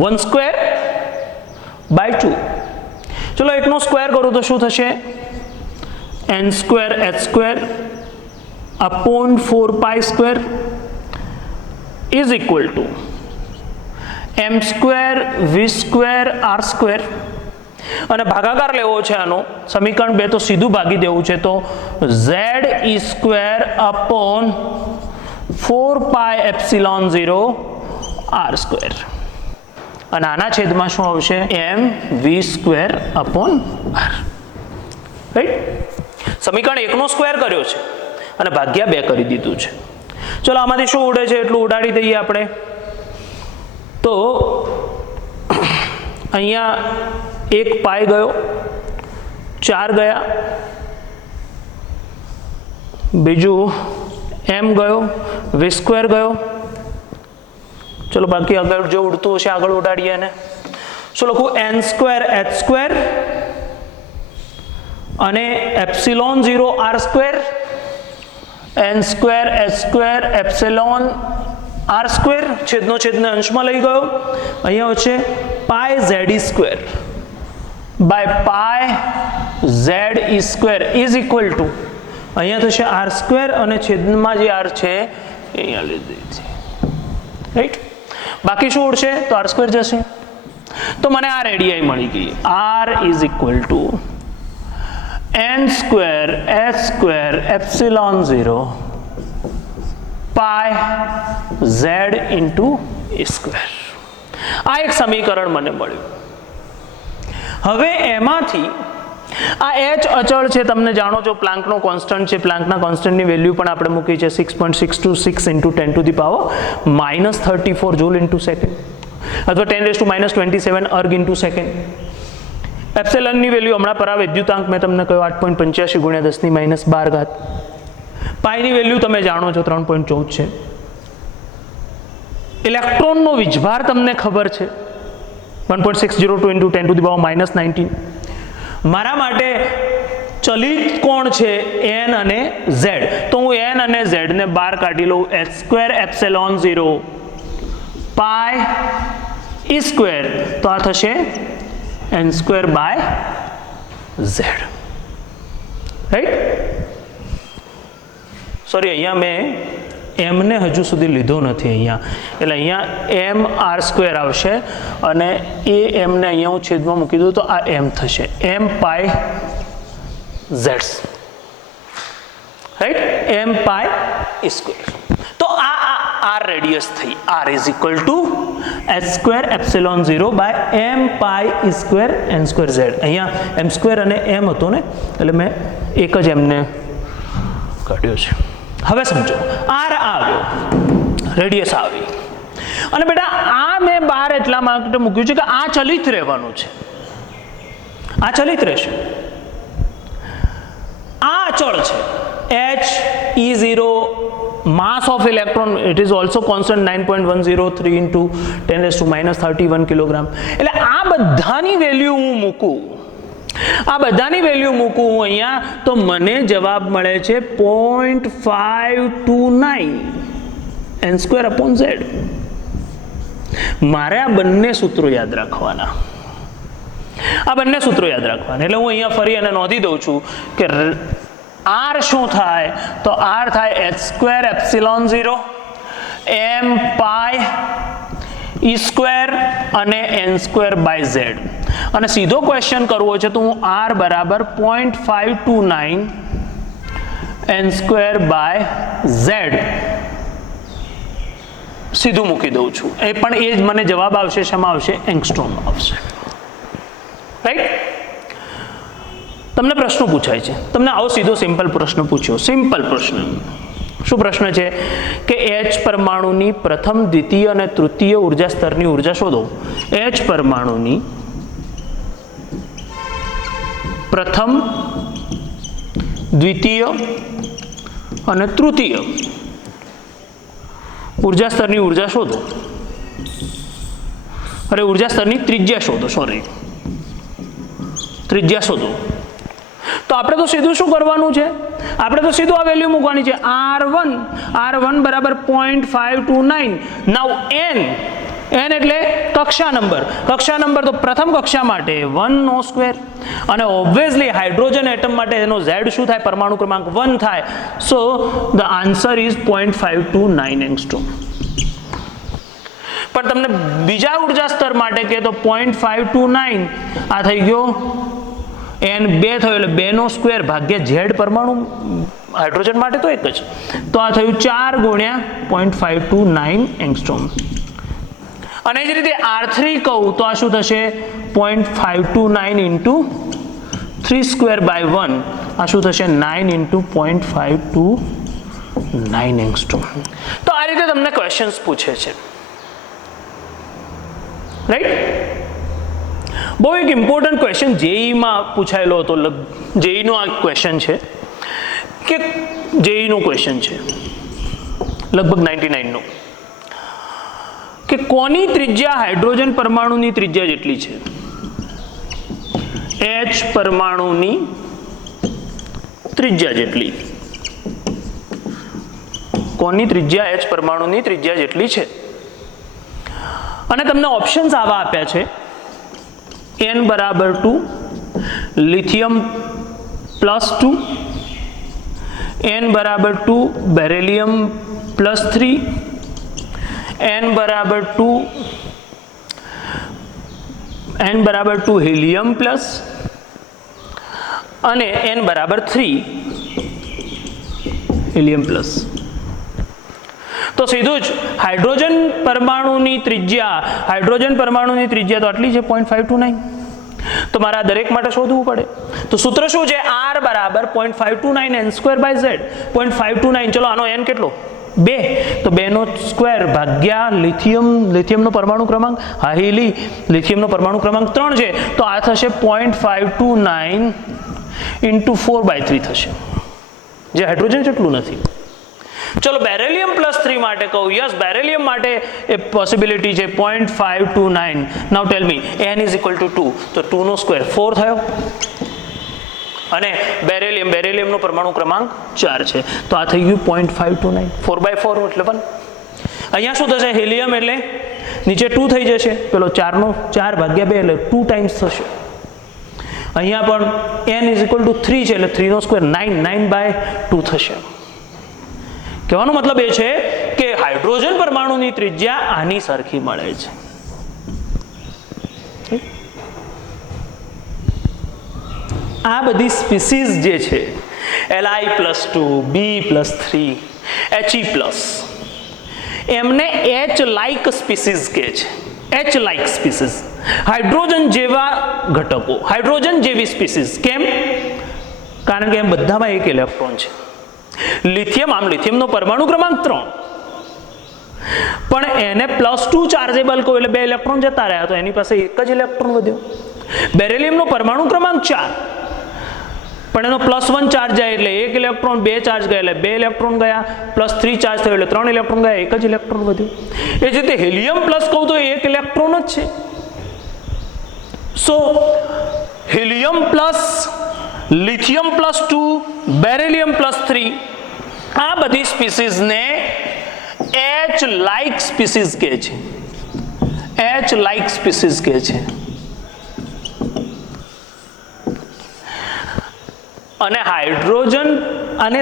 1/2/2. ચલો 1નો સ્ક્વેર કરું તો શું થશે? n²h²/4π² = m²v²r². અને ભાગાકાર લેવો છે આનો, સમીકરણ 2 તો સીધું ભાગી દેવું છે, તો ze²/4πε0r². અને આના છેદમાં શું આવશે? mv²r. રાઈટ? સમીકરણ 1નો સ્ક્વેર કર્યો છે અને ભાગ્યા 2 કરી દીધું છે. ચલો આમાંથી શું ઉડે છે એટલું ઉડાડી દઈએ આપણે. તો અહીંયા 1 પાઈ ગયો, 4 ગયા, બીજું m ગયો, v² ગયો. ચલો બાકી આગળ જો ઉડતું હશે આગળ ઉડાડીએ એને. શું લખું? n²h² અને ε0r², n²h²ε r², છેદનો છેદને અંશમાં લઈ ગયો. અહીંયા વચ્ચે πze²/πze² અહીંયા થશે r² અને છેદમાં જે r છે એ અહીંયા લીધી છે. રાઈટ? બાકી શું ઉડશે? તો r² જશે. તો મને આ રેડિયાઈ મળી ગઈ. r = n²h²ε0 πz × a². આ એક સમીકરણ મને મળ્યું. હવે એમાંથી આ h અચળ છે, તમને જાણો છો પ્લાન્કનો કોન્સ્ટન્ટ છે. પ્લાન્કના કોન્સ્ટન્ટની વેલ્યુ પણ આપણે મૂકી છે 6.626 × 10⁻34 જૂલ × સેકન્ડ અથવા 10⁻27 અર્ગ × સેકન્ડ. એપ્સિલનની વેલ્યુ હમણાં પરા વિદ્યુતાંક મેં તમને કહ્યું 8.85 × 10⁻12. પાઈની વેલ્યુ તમે જાણો છો 3.14 છે. ઇલેક્ટ્રોનનો વીજભાર તમને ખબર છે 1.602 × 10⁻19. મારા માટે ચલિત કોણ છે n અને z, તો હું n અને z ને બહાર કાઢી લઉં. h²ε0 πe², તો આ થશે n²/z. રાઈટ? સોરી, અહીંયા મેં એમને હજુ સુધી લીધો નથી અહીંયા, એટલે અહીંયા એમ આર સ્ક્વેર આવશે અને એ એમને અહીંયા હું છેદમાં મૂકી દઉં તો આ એમ થશે, M pi Z, right, M pi square. તો આ આર રેડિયસ થઈ, R is equal to H square epsilon 0 by M pi square N square Z. અહીંયા એમ સ્ક્વેર અને એમ હતો ને એટલે મેં એક જ એમને કાઢ્યો છે. હવે સમજો, આર આવ્યો, રેડિયસ આવી, અને બેટા આ મેં બાર એટલા માટે મૂક્યું છે કે આ ચલિત રહેવાનું છે, આ ચલિત રહેશે, આ અચળ છે. He0 mass of electron, it is also constant 9.103 into 10⁻³ kilogram. એટલે આ બધાની વેલ્યુ હું મૂકું, આ બધાની વેલ્યુ મૂકું હું અહીંયા, તો મને જવાબ મળે છે 0.529 n²/z. મારે આ બંને સૂત્રો યાદ રાખવાના, આ બંને સૂત્રો યાદ રાખવાના. એટલે હું અહીંયા ફરી અને નોંધી દઉં છું કે આર શું થાય, તો આર થાય h² એપ્સિલોન 0 એમ પાઈ સ્ક્વેર અને n²/z. અને સીધો ક્વેશ્ચન કરવો છે તો હું r બરાબર 0.529 n²/z સીધું મૂકી દઉં છું. એ પણ એ જ મને જવાબ આવશે, શેમાં આવશે, એંગસ્ટ્રોમ આવશે, રાઈટ. તમને પ્રશ્ન પૂછાય છે, તમને આવો સીધો સિમ્પલ પ્રશ્ન પૂછ્યો, સિમ્પલ પ્રશ્ન. શું પ્રશ્ન છે કે H પરમાણુની પ્રથમ, દ્વિતીય અને તૃતીય ઉર્જા સ્તરની ઉર્જા શોધો. H પરમાણુની પ્રથમ, દ્વિતીય અને તૃતીય ઉર્જા સ્તરની ઉર્જા શોધો. અરે ઉર્જા સ્તરની ત્રિજ્યા શોધો, સોરી, ત્રિજ્યા શોધો. તો આપણે તો સીધું શું કરવાનું છે, આપણે તો સીધું આ વેલ્યુ મૂકવાની છે, r1 બરાબર 0.529. નાઉ n એટલે કક્ષા નંબર, કક્ષા નંબર તો પ્રથમ કક્ષા માટે 1/2, અને ઓબ્વિયસલી હાઇડ્રોજન એટમ માટે એનો z શું થાય, પરમાણુ ક્રમાંક 1 થાય. સો ધ આન્સર ઇઝ 0.529 એંગસ્ટ્રોમ. પણ તમને બીજા ઉર્જા સ્તર માટે કે તો 0.529 આ થઈ ગયો n2 થયો, એટલે 2² ભાગ્યા z પરમાણુ હાઇડ્રોજન માટે તો એક જ, તો આ થયું 4 ગુણ્યા 0.529 એંગસ્ટ્રોમ. અને જ રીતે r3 કહું તો આ શું થશે, 0.529 ઇન્ટુ 3/1, આ શું થશે 9 ઇન્ટુ 0.529 એંગસ્ટ્રોમ. તો આ રીતે તમને ક્વેશ્ચન્સ પૂછે છે, રાઈટ. બહુ એક ઇમ્પોર્ટન્ટ ક્વેશ્ચન જેઈમાં પૂછાયેલો હતો, જેઈનો આ ક્વેશ્ચન છે, કે જેઈનો ક્વેશ્ચન છે લગભગ 99નો, કે કોની ત્રિજ્યા હાઇડ્રોજન પરમાણુની ત્રિજ્યા જેટલી છે. H પરમાણુની ત્રિજ્યા જેટલી, કોની ત્રિજ્યા H પરમાણુની ત્રિજ્યા જેટલી છે. અને તમને ઓપ્શન્સ આવા આપ્યા છે, n બરાબર 2, લિથિયમ +2, n બરાબર 2, બેરિલિયમ +3, n બરાબર 2 હિલિયમ પ્લસ, અને n બરાબર 3 હિલિયમ પ્લસ. તો સીધું જ હાઇડ્રોજન પરમાણુની ત્રિજ્યા તો આટલી છે 0.529. તો મારે આ દરેક માટે શોધવું પડે. તો સૂત્ર શું છે, r બરાબર 0.529 n²/z. 0.529, ચલો આનો n કેટલો, 2, તો 2² ભાગ્યા લિથિયમનો પરમાણુ ક્રમાંક, હા લિથિયમનો પરમાણુ ક્રમાંક 3 છે, તો આ થશે 0.529 ઇન્ટુ 4/3 થશે, જે હાઇડ્રોજન જેટલું નથી. ચલો બેરિલિયમ +3 માટે કહું, યસ બેરિલિયમ માટે એ પોસિબિલિટી છે 0.529. નાઉ ટેલ મી n ઇઝ ઇક્વલ ટુ 2, તો 2 નો સ્ક્વેર 4 થયો, અને બેરિલિયમનો પરમાણુ ક્રમાંક 4 છે, તો આ થઈ ગયું 0.529, 4/4 એટલે 1. અહીંયા શું થશે, હિલિયમ એટલે નીચે 2 થઈ જશે, પેલો 4 ભાગ્યા 2 એટલે 2 ટાઈમ્સ થશે. અહીંયા પણ n ઇઝ ઇક્વલ ટુ 3 છે, એટલે 3 નો સ્ક્વેર 9/2 થશે. કહેવાનો મતલબ એ છે કે હાઇડ્રોજન પરમાણુની ત્રિજ્યા આની સરખી મળે છે. આ બધી સ્પીસીઝ જે છે Li+2, B+3, He+, એમને H લાઇક સ્પીસીઝ કહે છે. H લાઇક સ્પીસીઝ, હાઇડ્રોજન જેવા ઘટકો, હાઇડ્રોજન જેવી સ્પીસીઝ. કેમ? કારણ કે એમ બધામાં એક ઇલેક્ટ્રોન છે. લિથિયમ, આમ લિથિયમનો પરમાણુ ક્રમાંક 3, પણ એને +2 ચાર્જેબલ કહો એટલે 2 ઇલેક્ટ્રોન જતા રહ્યા, તો એની પાસે એક જ ઇલેક્ટ્રોન વધ્યો. બેરિલિયમનો પરમાણુ ક્રમાંક 4, પણ એનો +1 ચાર્જ જાય એટલે 1 ઇલેક્ટ્રોન, 2 ચાર્જ ગયા એટલે 2 ઇલેક્ટ્રોન ગયા, +3 ચાર્જ થયો એટલે 3 ઇલેક્ટ્રોન ગયા, એક જ ઇલેક્ટ્રોન વધ્યો. એ જ રીતે હિલિયમ પ્લસ કહું તો 1 ઇલેક્ટ્રોન જ છે. સો હિલિયમ પ્લસ, લિથિયમ +2, બેરિલિયમ +3, આ બધી સ્પીસીઝને H લાઇક સ્પીસીઝ કહે છે. H લાઇક સ્પીસીઝ કહે છે. અને હાઇડ્રોજન અને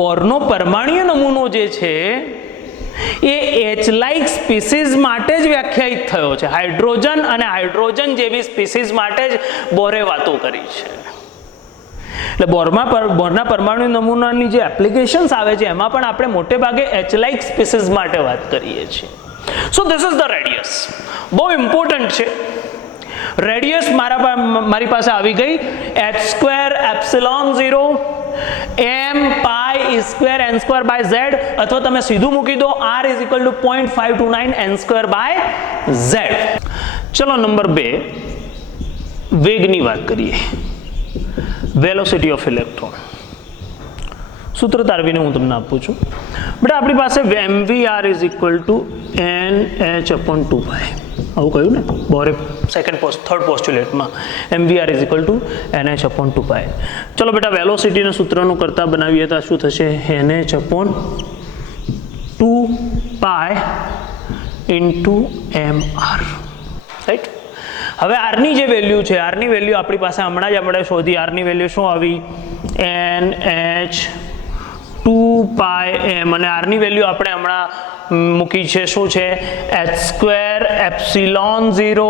બોરનો પરમાણુય નમૂનો જે છે એ H લાઇક સ્પીસીઝ માટે જ વ્યાખ્યાયિત થયો છે. હાઇડ્રોજન અને હાઇડ્રોજન જેવી સ્પીસીઝ માટે જ બોરે વાતો કરી છે. એટલે બોરના પરમાણુ નમૂનાની જે એપ્લિકેશન્સ આવે છે એમાં પણ આપણે મોટે ભાગે H લાઇક સ્પીસીઝ માટે વાત કરીએ છીએ. So this is the radius. બહુ ઇમ્પોર્ટન્ટ છે. રેડિયસ મારી પાસે આવી ગઈ h²ε0 m pi e²n²/z, અથવા તમે સીધું મૂકી દો r = 0.529 n²/z. ચલો નંબર 2, વેગની વાત કરીએ. Velocity of electron. સૂત્ર તારવીને હું તમને આપું છું. બેટા આપણી પાસે mvr = nh/2π, આવું કહ્યું ને બોરે થર્ડ પોસ્ટ્યુલેટમાં, mvr = nh/2π. ચલો બેટા વેલોસિટીના સૂત્રનું કરતા બનાવીએ તો શું થશે? nh/2π × mr. રાઈટ. હવે આરની જે વેલ્યુ છે, આરની વેલ્યુ આપણી પાસે હમણાં જ આપણે શોધી. આરની વેલ્યુ શું આવી? nh/2πm, અને આરની વેલ્યુ આપણે હમણાં મૂકી છે, શું છે? h²ε0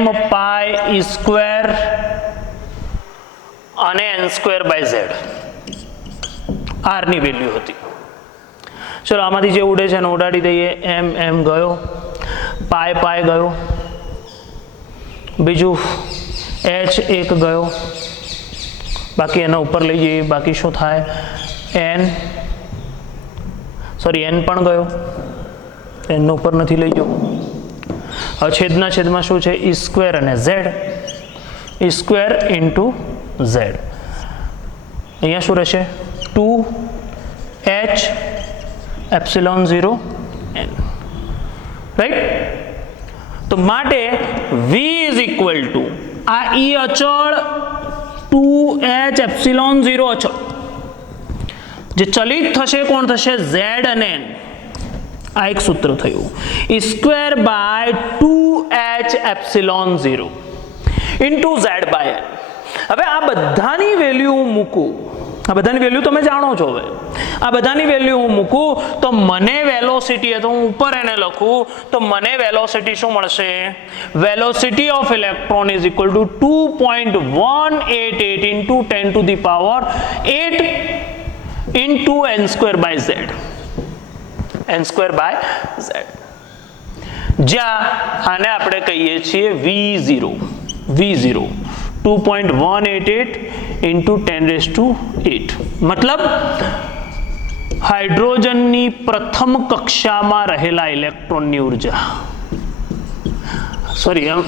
m pi e² અને n²/z આરની વેલ્યુ હતી. ચલો આમાંથી જે ઉડે છે એને ઉડાડી દઈએ. m ગયો, પાય ગયો, બીજું h1 ગયો, બાકી એના ઉપર લઈ જઈએ, બાકી શું થાય? n પણ ગયો, n ઉપર નથી લઈ જવું. હવે છેદમાં શું છે? e² અને z, e² × z. અહીંયા શું રહેશે? 2h∈0n. રાઈટ. તો માટે v = આ e અચળ, 2h∈0 અચળ, જે ચલિત થશે કોણ થશે? z અને n. આ એક સૂત્ર થયું. e²/2h∈0 × z/n. હવે આ બધાની વેલ્યુ હું મૂકું, આ બધાની વેલ્યુ તમે જાણો છો. હવે આ બધાની વેલ્યુ હું મૂકું તો મને વેલોસિટી, તો હું ઉપર એને લખું તો મને વેલોસિટી શું મળશે? Velocity of electron = 2.188 × 10⁸ × n²/z. n²/z, જ્યાં આને આપણે કહીએ છીએ v0. 2.188 × 10⁸. મતલબ હાઇડ્રોજનની પ્રથમ કક્ષામાં રહેલા ઇલેક્ટ્રોનની ઉર્જા,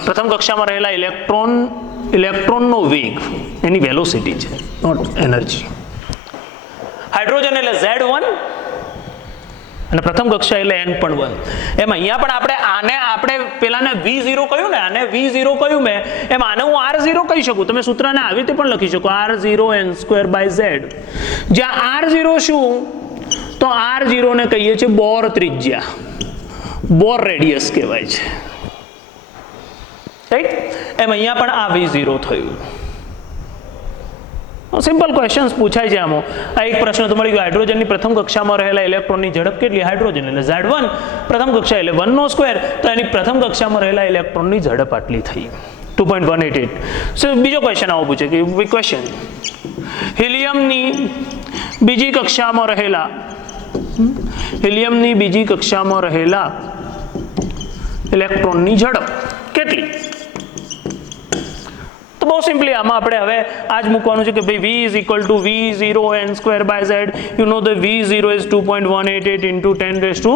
પ્રથમ કક્ષામાં રહેલા ઇલેક્ટ્રોનનો વેગ, એની વેલોસિટી છે, નોટ એનર્જી. હાઇડ્રોજન એટલે Z1 અને પ્રથમ કક્ષા એટલે n પણ 1. એમ અહીંયા પણ આપણે પેલાને v0 કહ્યું ને, આને v0 કહ્યું મેં, એમ આને હું r0 કહી શકું. તમે સૂત્રને આવી રીતે પણ લખી શકો, r0 n²/z. જ્યાં r0 શું? તો r0 ને કહીએ છીએ બોર ત્રિજ્યા, બોર રેડિયસ કહેવાય છે. રાઈટ. એમ અહીંયા પણ આ v0 થયું. સિમ્પલ ક્વેશ્ચન્સ પૂછાય છે આમાં. આ એક પ્રશ્ન તમારી હાઇડ્રોજનની પ્રથમ કક્ષામાં રહેલા ઇલેક્ટ્રોનની ઝડપ કેટલી? હાઇડ્રોજન એટલે Z1 પ્રથમ કક્ષા એટલે 1 નો સ્ક્વેર, તો એની પ્રથમ કક્ષામાં રહેલા ઇલેક્ટ્રોનની ઝડપ આટલી થઈ 2.188. સો બીજો ક્વેશ્ચન આવો પૂછે કે ક્વેશ્ચન હિલિયમની બીજી કક્ષામાં રહેલા ઇલેક્ટ્રોનની ઝડપ કેટલી? તો બહુ સિમ્પલી આમાં આપણે હવે આ જ મૂકવાનું છે કે ભાઈ V is equal to V0 n square by Z. You know the V0 is 2.188 into 10 raised to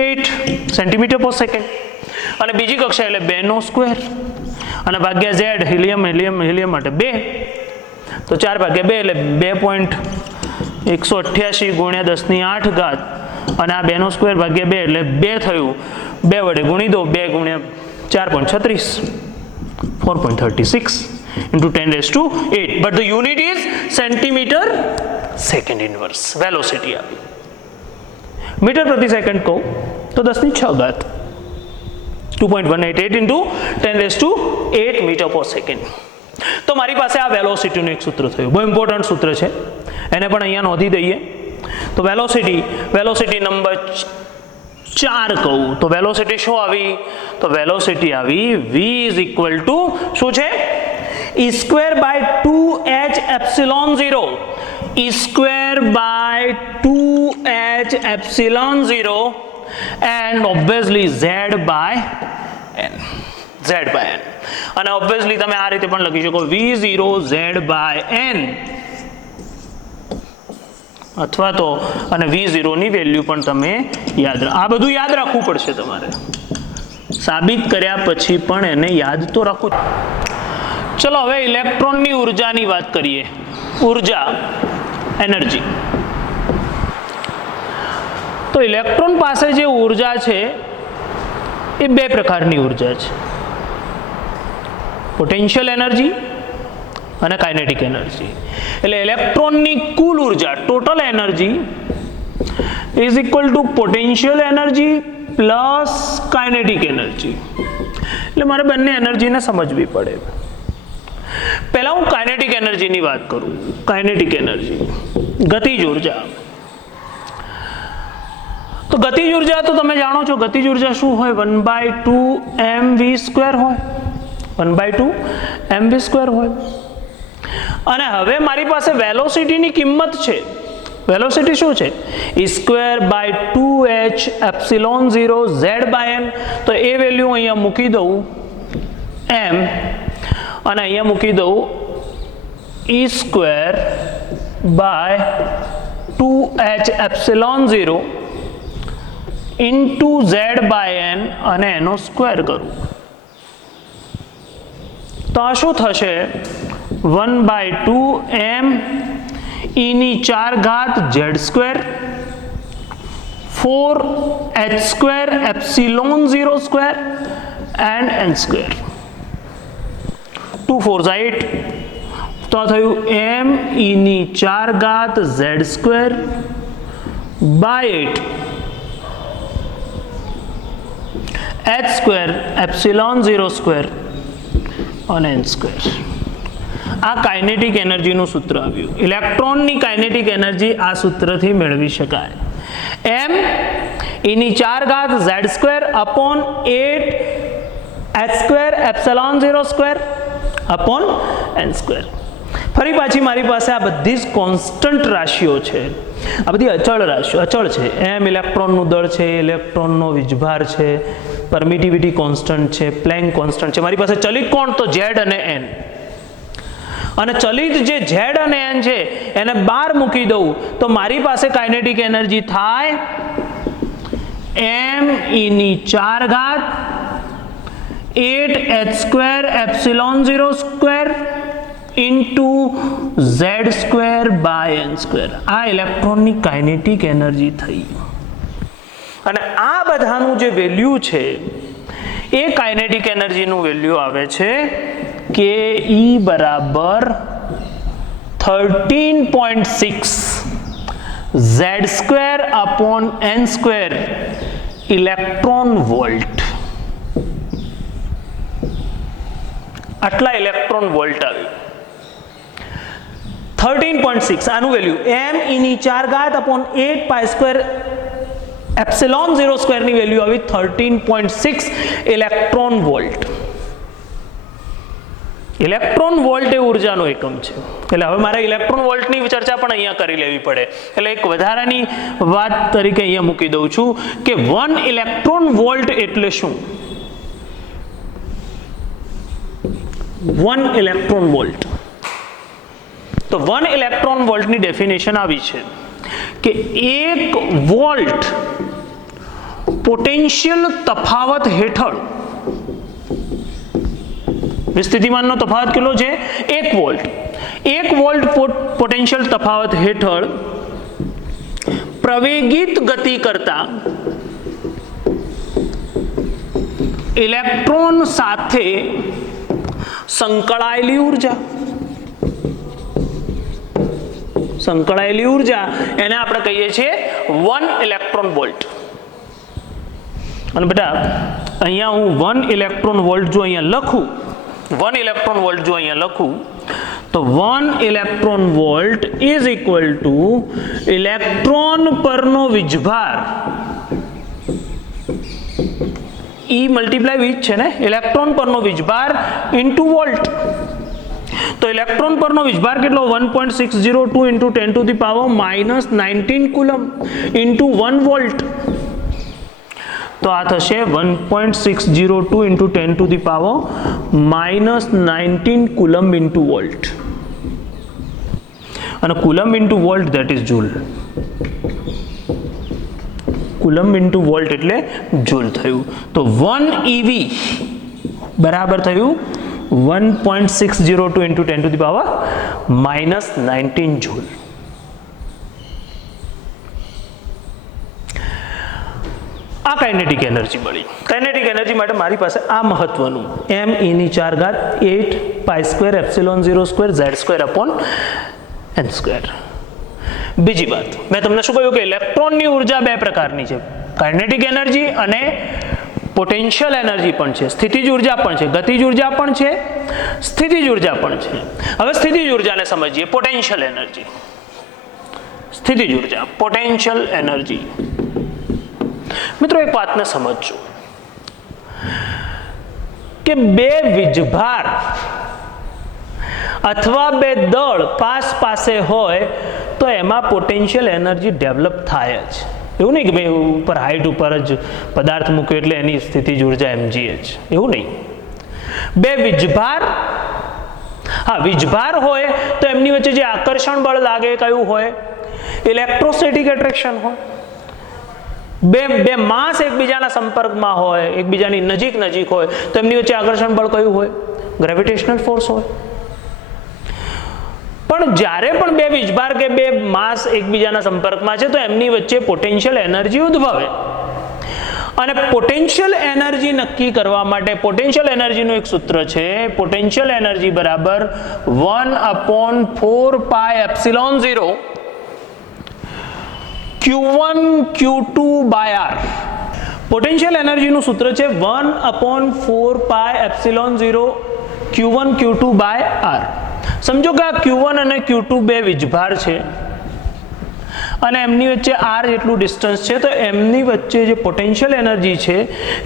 8 centimeter per second. અને બીજી કક્ષા એટલે 2 નો સ્ક્વેર અને ભાગ્યા Z, હિલિયમ માટે 2, તો 4 ભાગ્યા 2 એટલે 2.188 ગુણ્યા 10⁸ અને આ 2 નો સ્ક્વેર ભાગ્યા 2 એટલે 2 થયું. 2 વડે ગુણી દો, 2 ગુણ્યા 4.36 4.36 into 10 raised to 8, but the unit is centimeter second inverse. Velocity આવી મીટર પ્રતિ સેકન્ડ કહું તો 10⁶ 2.188 into 10 raised to 8 meter per second. તો મારી પાસે આ વેલોસિટીનું એક સૂત્ર થયું, બહુ ઇમ્પોર્ટન્ટ સૂત્ર છે, એને પણ અહીંયા નોંધી દઈએ. તો વેલોસિટી નંબર 4 કહું તો વેલોસિટી શું આવી? તો વેલોસિટી આવી V is equal to શું છે? E square by 2h epsilon 0. E square by 2h epsilon 0 and obviously Z by n. અને obviously તમે આ રીતે પણ લખી શકો V0 Z by n અથવા તો અને V0 ની વેલ્યુ પણ તમે આ બધું યાદ રાખવું પડશે તમારે. સાબિત કર્યા પછી પણ એને યાદ તો રાખવું. ચલો હવે ઇલેક્ટ્રોનની ઉર્જાની વાત કરીએ. ઉર્જા, એનર્જી. તો ઇલેક્ટ્રોન પાસે જે ઉર્જા છે એ બે પ્રકારની ઉર્જા છે, પોટેન્શિયલ એનર્જી અને કાઇનેટિક એનર્જી. એટલે ઇલેક્ટ્રોનની કુલ ઉર્જા, total energy is equal two potential energy plus kinetic energy. એટલે મારે બંને એનર્જીને સમજવી પડે. પહેલા હું કાઇનેટિક એનર્જીની વાત કરું. કાઇનેટિક એનર્જી, ગતિજ ઉર્જા. તો ગતિજ ઉર્જા તો તમે જાણો છો, ગતિજ ઉર્જા શું હોય? 1/2 mv² હોય, 1/2 mv² હોય. અને હવે મારી પાસે વેલોસિટીની કિંમત છે. વેલોસિટી શું છે? E² by 2h epsilon 0 Z by n. તો એ વેલ્યુ અહીંયા મૂકી દઉં m અને અહીંયા મૂકી દઉં E² by 2h epsilon 0 into Z by n અને એનો સ્ક્વેર કરું તો આ શું થશે? 1/2 m e⁴ z² 4h² epsilon 0² and n². 2 4s 8. તો આ થયું m e⁴ z² by 8 h² epsilon 0² અને n². આ કાઇનેટિક એનર્જીનું સૂત્ર આવ્યું. ઇલેક્ટ્રોનની કાઇનેટિક એનર્જી આ સૂત્રથી મેળવી શકાય. m e⁴ z² upon 8 h² epsilon 0² upon n². ફરી પાછી મારી પાસે આ બધી જ કોન્સ્ટન્ટ રાશિઓ છે, આ બધી અચળ રાશિઓ, અચળ છે. m ઇલેક્ટ્રોનનું દળ છે, ઇલેક્ટ્રોનનો વીજભાર છે, પરમિટિવિટી કોન્સ્ટન્ટ છે, પ્લેન્ક કોન્સ્ટન્ટ છે. મારી પાસે ચલિત કોણ? તો z અને n. અને ચલિત જે z અને n છે એને બહાર મૂકી દઉં તો મારી પાસે કાઇનેટિક એનર્જી થાય m e⁴ 8h² epsilon 0² into z² by n². આ ઇલેક્ટ્રોનની કાઇનેટિક એનર્જી થઈ. અને આ બધાનું જે વેલ્યુ છે એ કાઇનેટિક એનર્જીનું વેલ્યુ આવે છે કે E બરાબર 13.6 z² upon n² electron volt. આટલા ઇલેક્ટ્રોન વોલ્ટ આવ્યું. 13.6 આનું વેલ્યુ m ની 4 ઘાત અપોન 8 પાઈ સ્ક્વેર એપ્સિલોન 0 સ્ક્વેરની વેલ્યુ આવી 13.6 ઇલેક્ટ્રોન વોલ્ટ. ઇલેક્ટ્રોન વોલ્ટ એ ઉર્જાનો એકમ છે. એટલે હવે મારે ઇલેક્ટ્રોન વોલ્ટની ચર્ચા પણ અહીંયા કરી લેવી પડે. એટલે એક વધારાની વાત તરીકે અહીંયા મૂકી દઉં છું કે 1 ઇલેક્ટ્રોન વોલ્ટ એટલે શું? 1 ઇલેક્ટ્રોન વોલ્ટ. તો 1 ઇલેક્ટ્રોન વોલ્ટની ડેફિનેશન આવી છે કે 1 વોલ્ટ પોટેન્શિયલ તફાવત હેઠળ, સ્થિતિમાનનો તફાવત કેટલો છે? 1 વોલ્ટ. 1 વોલ્ટ પોટેન્શિયલ તફાવત હેઠળ પ્રવેગિત ગતિ કરતા ઇલેક્ટ્રોન સાથે સંકળાયેલી ઉર્જા, એને આપણે કહીએ છીએ 1 ઇલેક્ટ્રોન વોલ્ટ. અને બેટા અહીંયા હું 1 ઇલેક્ટ્રોન વોલ્ટ જો અહીંયા લખું, 1 ઇલેક્ટ્રોન વોલ્ટ જો અહીંયા લખું તો 1 electron volt is equal two electron પરનો વીજભાર, E મલ્ટીપ્લાય વીજ છે ને, ઇલેક્ટ્રોન પરનો વીજભાર ઇન્ટુ વોલ્ટ. તો ઇલેક્ટ્રોન પરનો વીજભાર કેટલો? 1.602 into 10 to the power -19 coulomb into 1 volt. તો આ થશે 1.602 into 10 to the power -19 coulomb into volt. અને coulomb into volt that is joule. Coulomb into volt એટલે જૂલ થયું. તો 1 EV બરાબર થયું 1.602 into 10 to the power -19 joule. આ કાઇનેટિક એનર્જી મળી. કાઇનેટિક એનર્જી માટે મારી પાસે આ મહત્વનું m e ની 4 ઘાત 8 pi square epsilon 0 square z square upon n square. બીજી વાત, મેં તમને શું કહ્યું કે ઇલેક્ટ્રોનની ઉર્જા બે પ્રકારની છે, કાઇનેટિક એનર્જી અને પોટેન્શિયલ એનર્જી પણ છે, સ્થિતિજ ઉર્જા પણ છે, ગતિજ ઉર્જા પણ છે, સ્થિતિજ ઉર્જા પણ છે. હવે સ્થિતિજ ઉર્જાને સમજીએ. પોટેન્શિયલ એનર્જી, સ્થિતિજ ઉર્જા, પોટેન્શિયલ એનર્જી. મિત્રો એક વાતને સમજજો કે બે વીજભાર અથવા બે દળ પાસે હોય તો એમાં પોટેન્શિયલ એનર્જી ડેવલપ થાય જ. એવું નહીં કે ભાઈ ઉપર હાઈટ ઉપર જ પદાર્થ મૂક્યો એટલે એની સ્થિતિજ ઉર્જા mg જ, એવું નહીં. બે વીજભાર, હા વીજભાર હોય તો એમની વચ્ચે જે આકર્ષણ બળ લાગે કયું હોય? ઇલેક્ટ્રોસ્ટેટિક એટ્રેક્શન હોય. બે માસ એકબીજાના સંપર્કમાં હોય, એકબીજાની નજીક હોય તો એમની વચ્ચે આકર્ષણ બળ કયું હોય? ગ્રેવિટેશનલ ફોર્સ હોય. પણ જ્યારે પણ બે વીજભાર કે બે માસ એકબીજાના સંપર્કમાં છે તો એમની વચ્ચે પોટેન્શિયલ એનર્જી ઉદ્ભવે. અને પોટેન્શિયલ એનર્જી નક્કી કરવા માટે પોટેન્શિયલ એનર્જીનું એક સૂત્ર છે, પોટેન્શિયલ એનર્જી બરાબર 1/4 pi epsilon 0 Q1 Q2 by R. Potential એનર્જીનું સૂત્ર છે 1/4 pi epsilon 0 Q1 Q2 by R. સમજો કે આ Q1 અને Q2 બે વીજભાર છે અને એમની વચ્ચે R જેટલું ડિસ્ટન્સ છે, તો એમની વચ્ચે જે પોટેન્શિયલ એનર્જી છે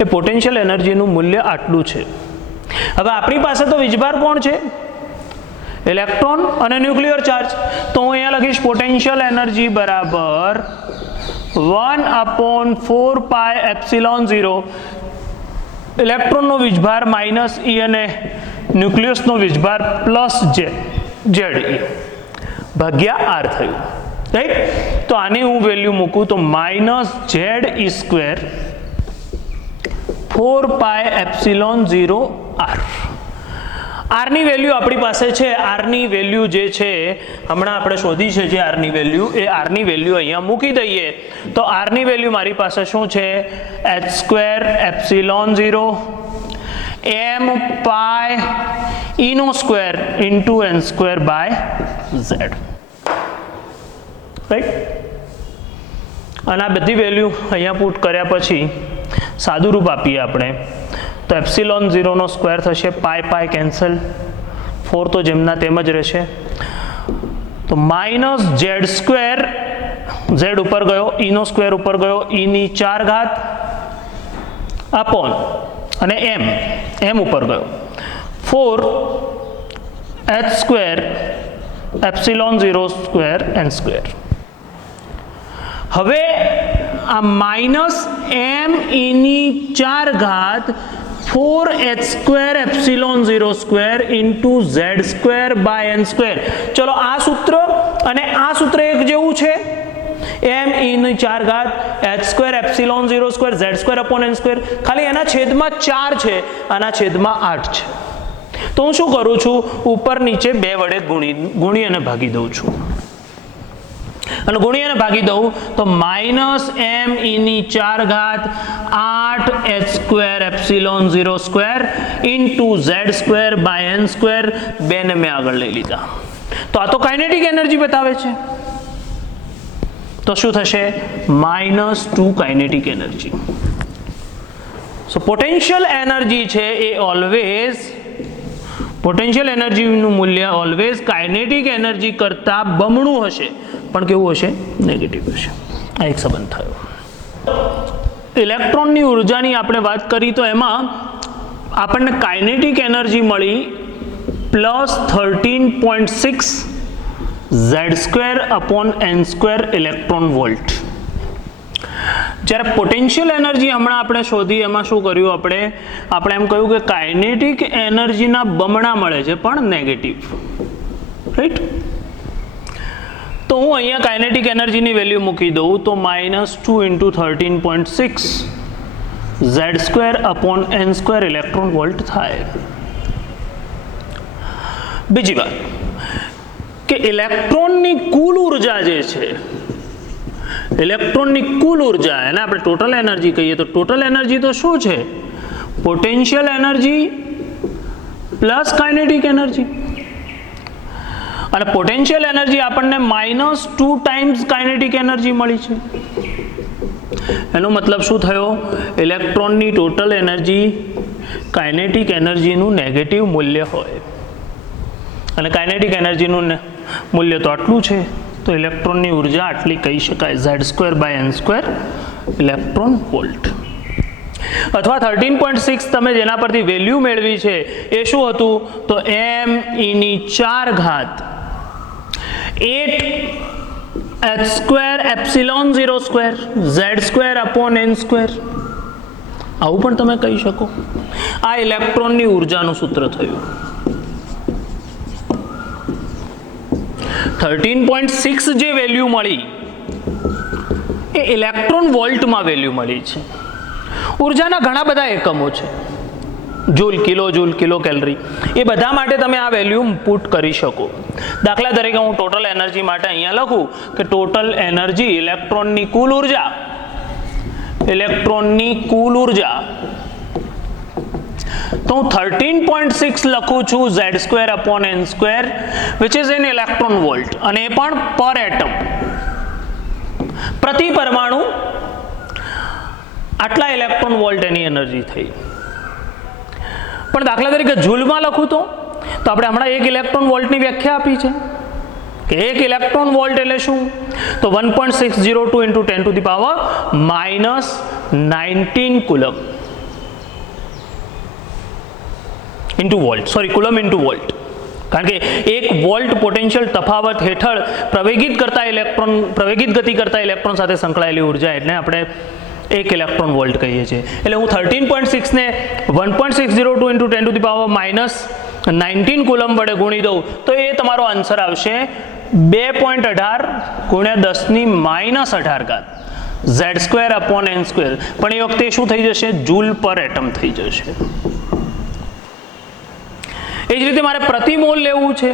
એ પોટેન્શિયલ એનર્જીનું મૂલ્ય આટલું છે. હવે આપણી પાસે તો વીજભાર કોણ છે? ઇલેક્ટ્રોન અને ન્યુક્લિયર ચાર્જ. તો હું અહીંયા લખીશ પોટેન્શિયલ એનર્જી બરાબર 1/4 પાઈ એપ્સિલોન 0 ઇલેક્ટ્રોનનો વીજભાર માઇનસ E અને ન્યુક્લિયસનો વીજભાર પ્લસ ZE ભાગ્યા R થયું, રાઈટ? તો આની હું વેલ્યુ મૂકું તો -ZE² 4 પાઈ એપ્સિલોન 0 R. R ની વેલ્યુ આપણી પાસે છે. R ની વેલ્યુ જે છે હમણાં આપણે શોધી છે જે R ની વેલ્યુ, એ R ની વેલ્યુ અહીંયા મૂકી દઈએ તો R ની વેલ્યુ મારી પાસે શું છે? h² epsilon 0 m pi E નો square into n² by z, right? અને આ બધી વેલ્યુ અહીંયા પુટ કર્યા પછી સાદું રૂપ આપીએ આપણે તો એપ્સિલોન 0 નો સ્ક્વેર થશે, પાઈ કેન્સલ, 4 તો જેમના તેમ જ રહેશે, તો માઇનસ ઝેડ સ્ક્વેર, ઝેડ ઉપર ગયો, ઈનો સ્ક્વેર ઉપર ગયો, ઈની 4 ઘાત અપોન અને એમ ઉપર ગયો 4 h square epsilon 0 square n square. હવે આ માઇનસ એમ ઈની 4 ઘાત 4h square epsilon 0 square into Z square by n square. ચલો આ સૂત્ર અને આ સૂત્ર એક જેવું છે. એમ ઈની 4 ઘાત h square epsilon 0 square Z square upon n square, ખાલી એના છેદમાં 4 છે, આના છેદમાં 8 છે. તો હું શું કરું છું, ઉપર નીચે 2 વડે ગુણી અને ભાગી દઉં છું. અને ગુણી અને ભાગી દઉં તો માઇનસ એમ ઈની 4 ઘાત 8h square epsilon 0 square into Z square by n square, 2 ને મેં આગળ લઈ લીધા. તો આ તો કાઇનેટિક એનર્જી બતાવે છે. તો શું થશે, -2 કાઇનેટિક એનર્જી. સો પોટેન્શિયલ એનર્જી છે એ ઓલવેઝ, પોટેન્શિયલ એનર્જીનું મૂલ્ય ઓલવેઝ કાઇનેટિક એનર્જી કરતાં બમણું હશે, પણ કેવું હશે, નેગેટિવ હશે. આ એક સંબંધ થયો. ઇલેક્ટ્રોનની ઉર્જાની આપણે વાત કરી તો એમાં આપણને કાઇનેટિક એનર્જી મળી +13.6 Z square upon n square electron volt. જ્યારે પોટેન્શિયલ એનર્જી હમણાં આપણે શોધી, એમાં શું કર્યું આપણે એમ કહ્યું કે કાઇનેટિક એનર્જીના બમણા મળે છે પણ નેગેટિવ, રાઈટ. તો હું અહીંયા કાઇનેટિક એનર્જીની વેલ્યુ મૂકી દઉં તો -2 × 13.6 Z square upon n square electron volt થાય. બીજી વાત કે ઇલેક્ટ્રોનની કુલ ઉર્જા જે છે, ઇલેક્ટ્રોનની કુલ ઉર્જા, એને આપણે ટોટલ એનર્જી કહીએ, તો ટોટલ એનર્જી તો શું છે, potential energy plus kinetic energy. અને પોટેન્શિયલ એનર્જી આપણને -2 ટાઈમ્સ કાઇનેટિક એનર્જી મળી છે. એનો મતલબ શું થયો, ઇલેક્ટ્રોનની ટોટલ એનર્જી કાઇનેટિક એનર્જીનું નેગેટિવ મૂલ્ય હોય, અને કાઇનેટિક એનર્જીનું મૂલ્ય તો આટલું છે, તો ઇલેક્ટ્રોનની ઉર્જા આટલી કહી શકાય, Z square by n square electron volt. અથવા 13.6 તમે જેના પરથી વેલ્યુ મેળવી છે એ શું હતું, તો એમ ઈની 4 ઘાત 8h square epsilon 0 square Z square upon n square, આવું પણ તમે કહી શકો. આ ઇલેક્ટ્રોનની ઉર્જાનું સૂત્ર થયું. 13.6 જે વેલ્યુ મળી એ ઇલેક્ટ્રોન વોલ્ટમાં વેલ્યુ મળી છે. ઉર્જાના ઘણા બધા એકમો છે, joule, kilo joule, kilo calorie, એ બધા માટે તમે આ વેલ્યુ પુટ કરી શકો. દાખલા તરીકે હું ટોટલ એનર્જી માટે અહીંયા લખું કે ટોટલ એનર્જી, ઇલેક્ટ્રોનની કુલ ઉર્જા, ઇલેક્ટ્રોનની કુલ ઉર્જા, તો હું 13.6 લખું છું Z square upon n square which is in electron volt, અને એ પણ પર એટમ, પ્રતિ પરમાણુ આટલા ઇલેક્ટ્રોન વોલ્ટ એની એનર્જી થઈ. પણ દાખલા તરીકે જૂલમાં લખું તો આપણે હમણાં 1 ઇલેક્ટ્રોન વોલ્ટની વ્યાખ્યા આપી છે કે 1 ઇલેક્ટ્રોન વોલ્ટ એટલે શું, તો 1.602 × 10⁻19 coulomb into volt, sorry coulomb into volt. કારણ કે 1 વોલ્ટ પોટેન્શિયલ તફાવત હેઠળ પ્રવેગિત ગતિ કરતા ઇલેક્ટ્રોન સાથે સંકળાયેલી ઉર્જા, એટલે આપણે 1 ઇલેક્ટ્રોન વોલ્ટ કહીએ છીએ. એટલે હું 13.6 ને 1.602 × 10⁻19 કુલમ વડે ગુણી દઉં તો એ તમારો આન્સર આવશે 2.18 × 10⁻18 ઘાત Z square upon n square. પણ એ વખતે શું થઈ જશે, જૂલ પર એટમ થઈ જશે. એ જ રીતે મારે પ્રતિ મોલ લેવું છે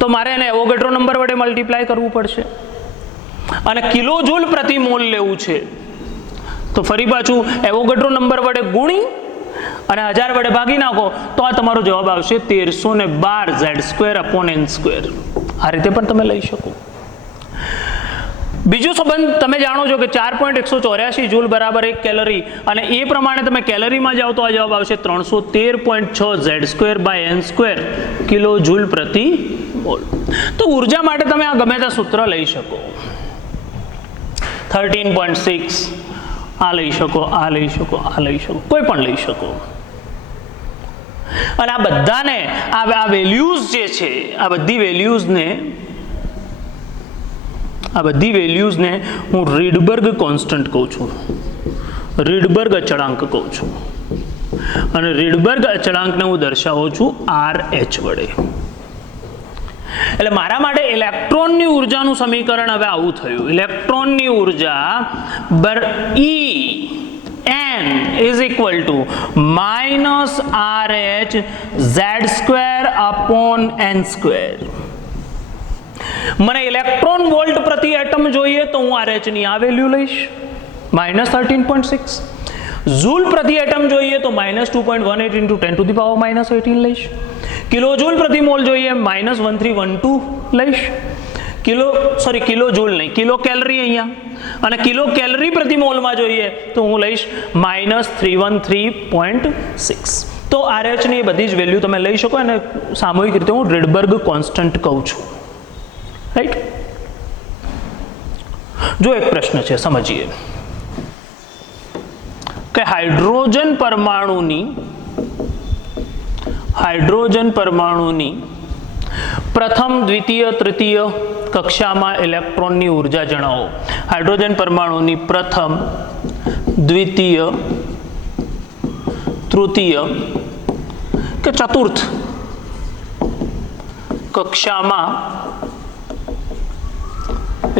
તો મારે એને એવોગેડ્રો નંબર વડે મલ્ટીપ્લાય કરવું પડશે, અને કિલો જૂલ પ્રતિ મોલ લેવું છે તો ફરી પાછું એવોગેડ્રો નંબર વડે ગુણી અને 1000 વડે ભાગી નાખો તો આ તમારો જવાબ આવશે 1312 Z square upon n square. આ રીતે પણ તમે લઈ શકો. બીજો સંબંધ તમે જાણો છો કે 4.184 જૂલ બરાબર 1 કેલરી, અને એ પ્રમાણે તમે કેલરીમાં જાઓ તો આ જવાબ આવશે 313.6 Z square by n square kilo joule પ્રતિ મોલ. તો ઉર્જા માટે તમે આ ગમે તે સૂત્ર લઈ શકો, 13.6 આ લઈ શકો, આ લઈ શકો, આ લઈ શકો, કોઈ પણ લઈ શકો. અને આ બધાને આ વેલ્યુઝ જે છે, આ બધી વેલ્યુઝને હું રીડબર્ગ કોન્સ્ટન્ટ કહું છું, રીડબર્ગ અચળાંક કહું છું. અને રીડબર્ગ અચળાંકને હું દર્શાવું છું RH વડે. એટલે મારા માટે ઇલેક્ટ્રોનની ઉર્જાનું સમીકરણ હવે આવું થયું. ઇલેક્ટ્રોનની ઉર્જા En is equal to minus RH Z² upon N². મને ઇલેક્ટ્રોન વોલ્ટ પ્રતિ એટમ જોઈએ તો હું RH ની આ વેલ્યુ લઈશ, -13.6. જૂલ પ્રતિ એટમ જોઈએ તો -2.18 into 10⁻−18 લઈશ. કિલો જૂલ પ્રતિ મોલ જોઈએ -1312 લઈશ. કિલો જૂલ નહીં, કિલો કેલરી અહીંયા. અને કિલો કેલરી પ્રતિ મોલમાં જોઈએ તો હું લઈશ -313.6. તો RH ની બધી જ વેલ્યુ તમે લઈ શકો અને સામૂહિક રીતે હું રીડબર્ગ કોન્સ્ટન્ટ કહું છું. રાઈટ. જો એક પ્રશ્ન છે, સમજીએ કે હાઇડ્રોજન પરમાણુની પ્રથમ, દ્વિતીય, તૃતીય કક્ષામાં ઇલેક્ટ્રોનની ઉર્જા જણાવો. હાઇડ્રોજન પરમાણુની પ્રથમ, દ્વિતીય, તૃતીય કે ચતુર્થ કક્ષામાં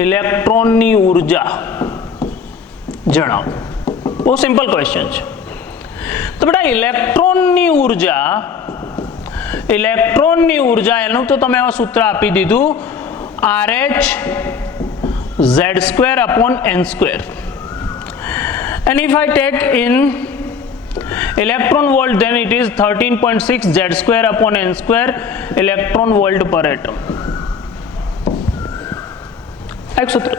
ઇલેક્ટ્રોનની ઉર્જા જણાવો. બહુ સિમ્પલ ક્વેશ્ચન છે. તો બેટા ઇલેક્ટ્રોનની ઉર્જા એનું તો તમે આ સૂત્ર આપી દીધું, RH Z² upon N². And if I take in electron volt, then it is 13.6 Z² upon N² electron volt per atom. એક સૂત્ર.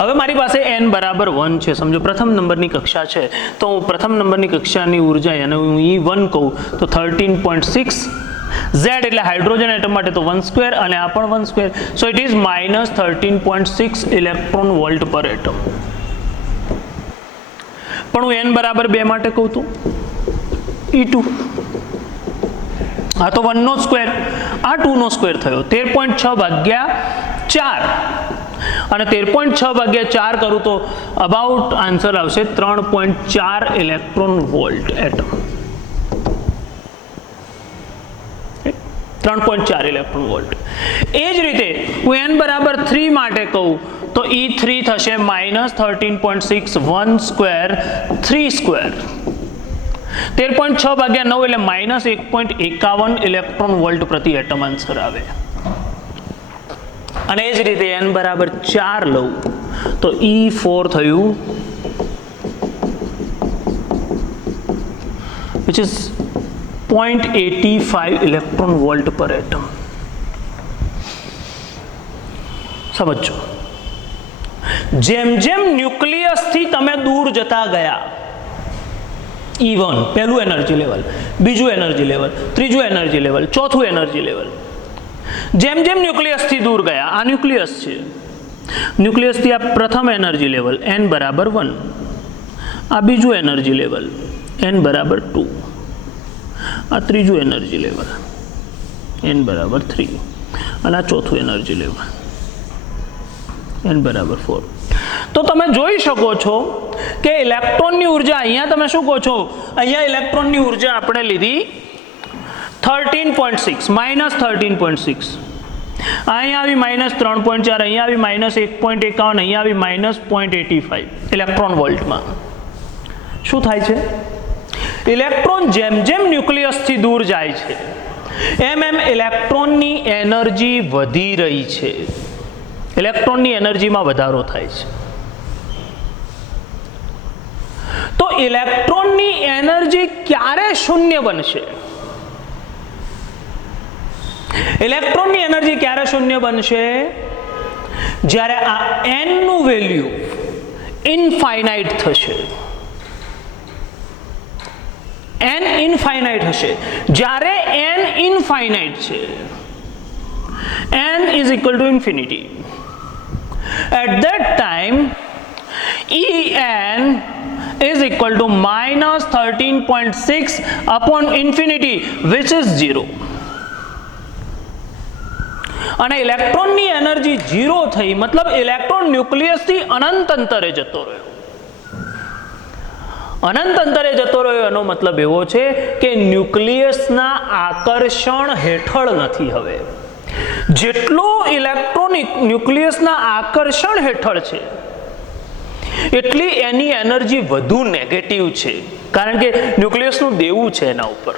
હવે મારી પાસે n બરાબર 1 છે, સમજો પ્રથમ નંબરની કક્ષા છે, તો હું પ્રથમ નંબરની કક્ષાની ઉર્જા એને હું E1 કહું તો 13.6. Z એટલે હાઇડ્રોજન એટમ માટે તો 1² અને આ પણ 1². So it is -13.6 electron volt પર એટમ. પણ હું n બરાબર 2 માટે કહું તો E2. આ તો 1 નો સ્ક્વેર, આ 2 નો સ્ક્વેર થયો, 13.6 ભાગ્યા 4. અને 13.6 ભાગ્યા 4 કરું તો અબાઉટ આન્સર આવશે 3.4 electron volt atom. 3.4 electron volt. એ જ રીતે હું n બરાબર 3 માટે કહું તો E3 થશે -13.6 1² 3². 13.6 ભાગ્યા 9 એટલે -1.51 ઇલેક્ટ્રોન વોલ્ટ પ્રતિ એટમ આન્સર આવે. અને એ જ રીતે n બરાબર 4 લઉં તો E4 થયું, which is 0.85 ઇલેક્ટ્રોન વોલ્ટ પર એટમ. સમજો, જેમ જેમ ન્યુક્લિયસથી તમે દૂર જતા ગયા, E1 પહેલું એનર્જી લેવલ, બીજું એનર્જી લેવલ, ત્રીજું એનર્જી લેવલ, ચોથું એનર્જી લેવલ, જેમ જેમ ન્યુક્લિયસથી દૂર ગયા, આ ન્યુક્લિયસ છે, ન્યુક્લિયસથી આ પ્રથમ એનર્જી લેવલ n બરાબર 1, આ બીજું એનર્જી લેવલ n બરાબર 2, આ ત્રીજું એનર્જી લેવલ n બરાબર 3 અને આ ચોથું એનર્જી લેવલ n બરાબર 4. તો તમે જોઈ શકો છો કે ઇલેક્ટ્રોનની ઉર્જા અહીંયા તમે શું કહો છો, અહીંયા ઇલેક્ટ્રોનની ઉર્જા આપણે લીધી 13.6 -13.6, અહીંયા આવી -3.4, અહીંયા આવી -1.51, અહીંયા આવી -0.85 ઇલેક્ટ્રોન વોલ્ટમાં. શું થાય છે, ઇલેક્ટ્રોન જેમ જેમ ન્યુક્લિયસથી દૂર જાય છે એમ એમ ઇલેક્ટ્રોનની એનર્જી વધી રહી છે, ઇલેક્ટ્રોનની એનર્જીમાં વધારો થાય છે. તો ઇલેક્ટ્રોનની એનર્જી ક્યારે શૂન્ય બનશે? ઇલેક્ટ્રોનની એનર્જી ક્યારે શૂન્ય બનશે? જ્યારે આ n નું વેલ્યુ ઇનફાઇનાઇટ થશે. n ઇનફાઇનાઇટ હશે. જ્યારે n ઇનફાઇનાઇટ છે n is equal to infinity. At that time, En is equal to minus 13.6 upon infinity, which is 0. અને ઇલેક્ટ્રોનની એનર્જી 0 થઈ, મતલબ ઇલેક્ટ્રોન ન્યુક્લિયસથી અનંત અંતરે જતો રહ્યો. અનંત અંતરે જતો રહ્યો એનો મતલબ એવો છે કે ન્યુક્લિયસના આકર્ષણ હેઠળ નથી. હવે જેટલો ઇલેક્ટ્રોન ન્યુક્લિયસના આકર્ષણ હેઠળ છે એટલી એની એનર્જી વધુ નેગેટિવ છે, કારણ કે ન્યુક્લિયસનું દેવું છે એના ઉપર.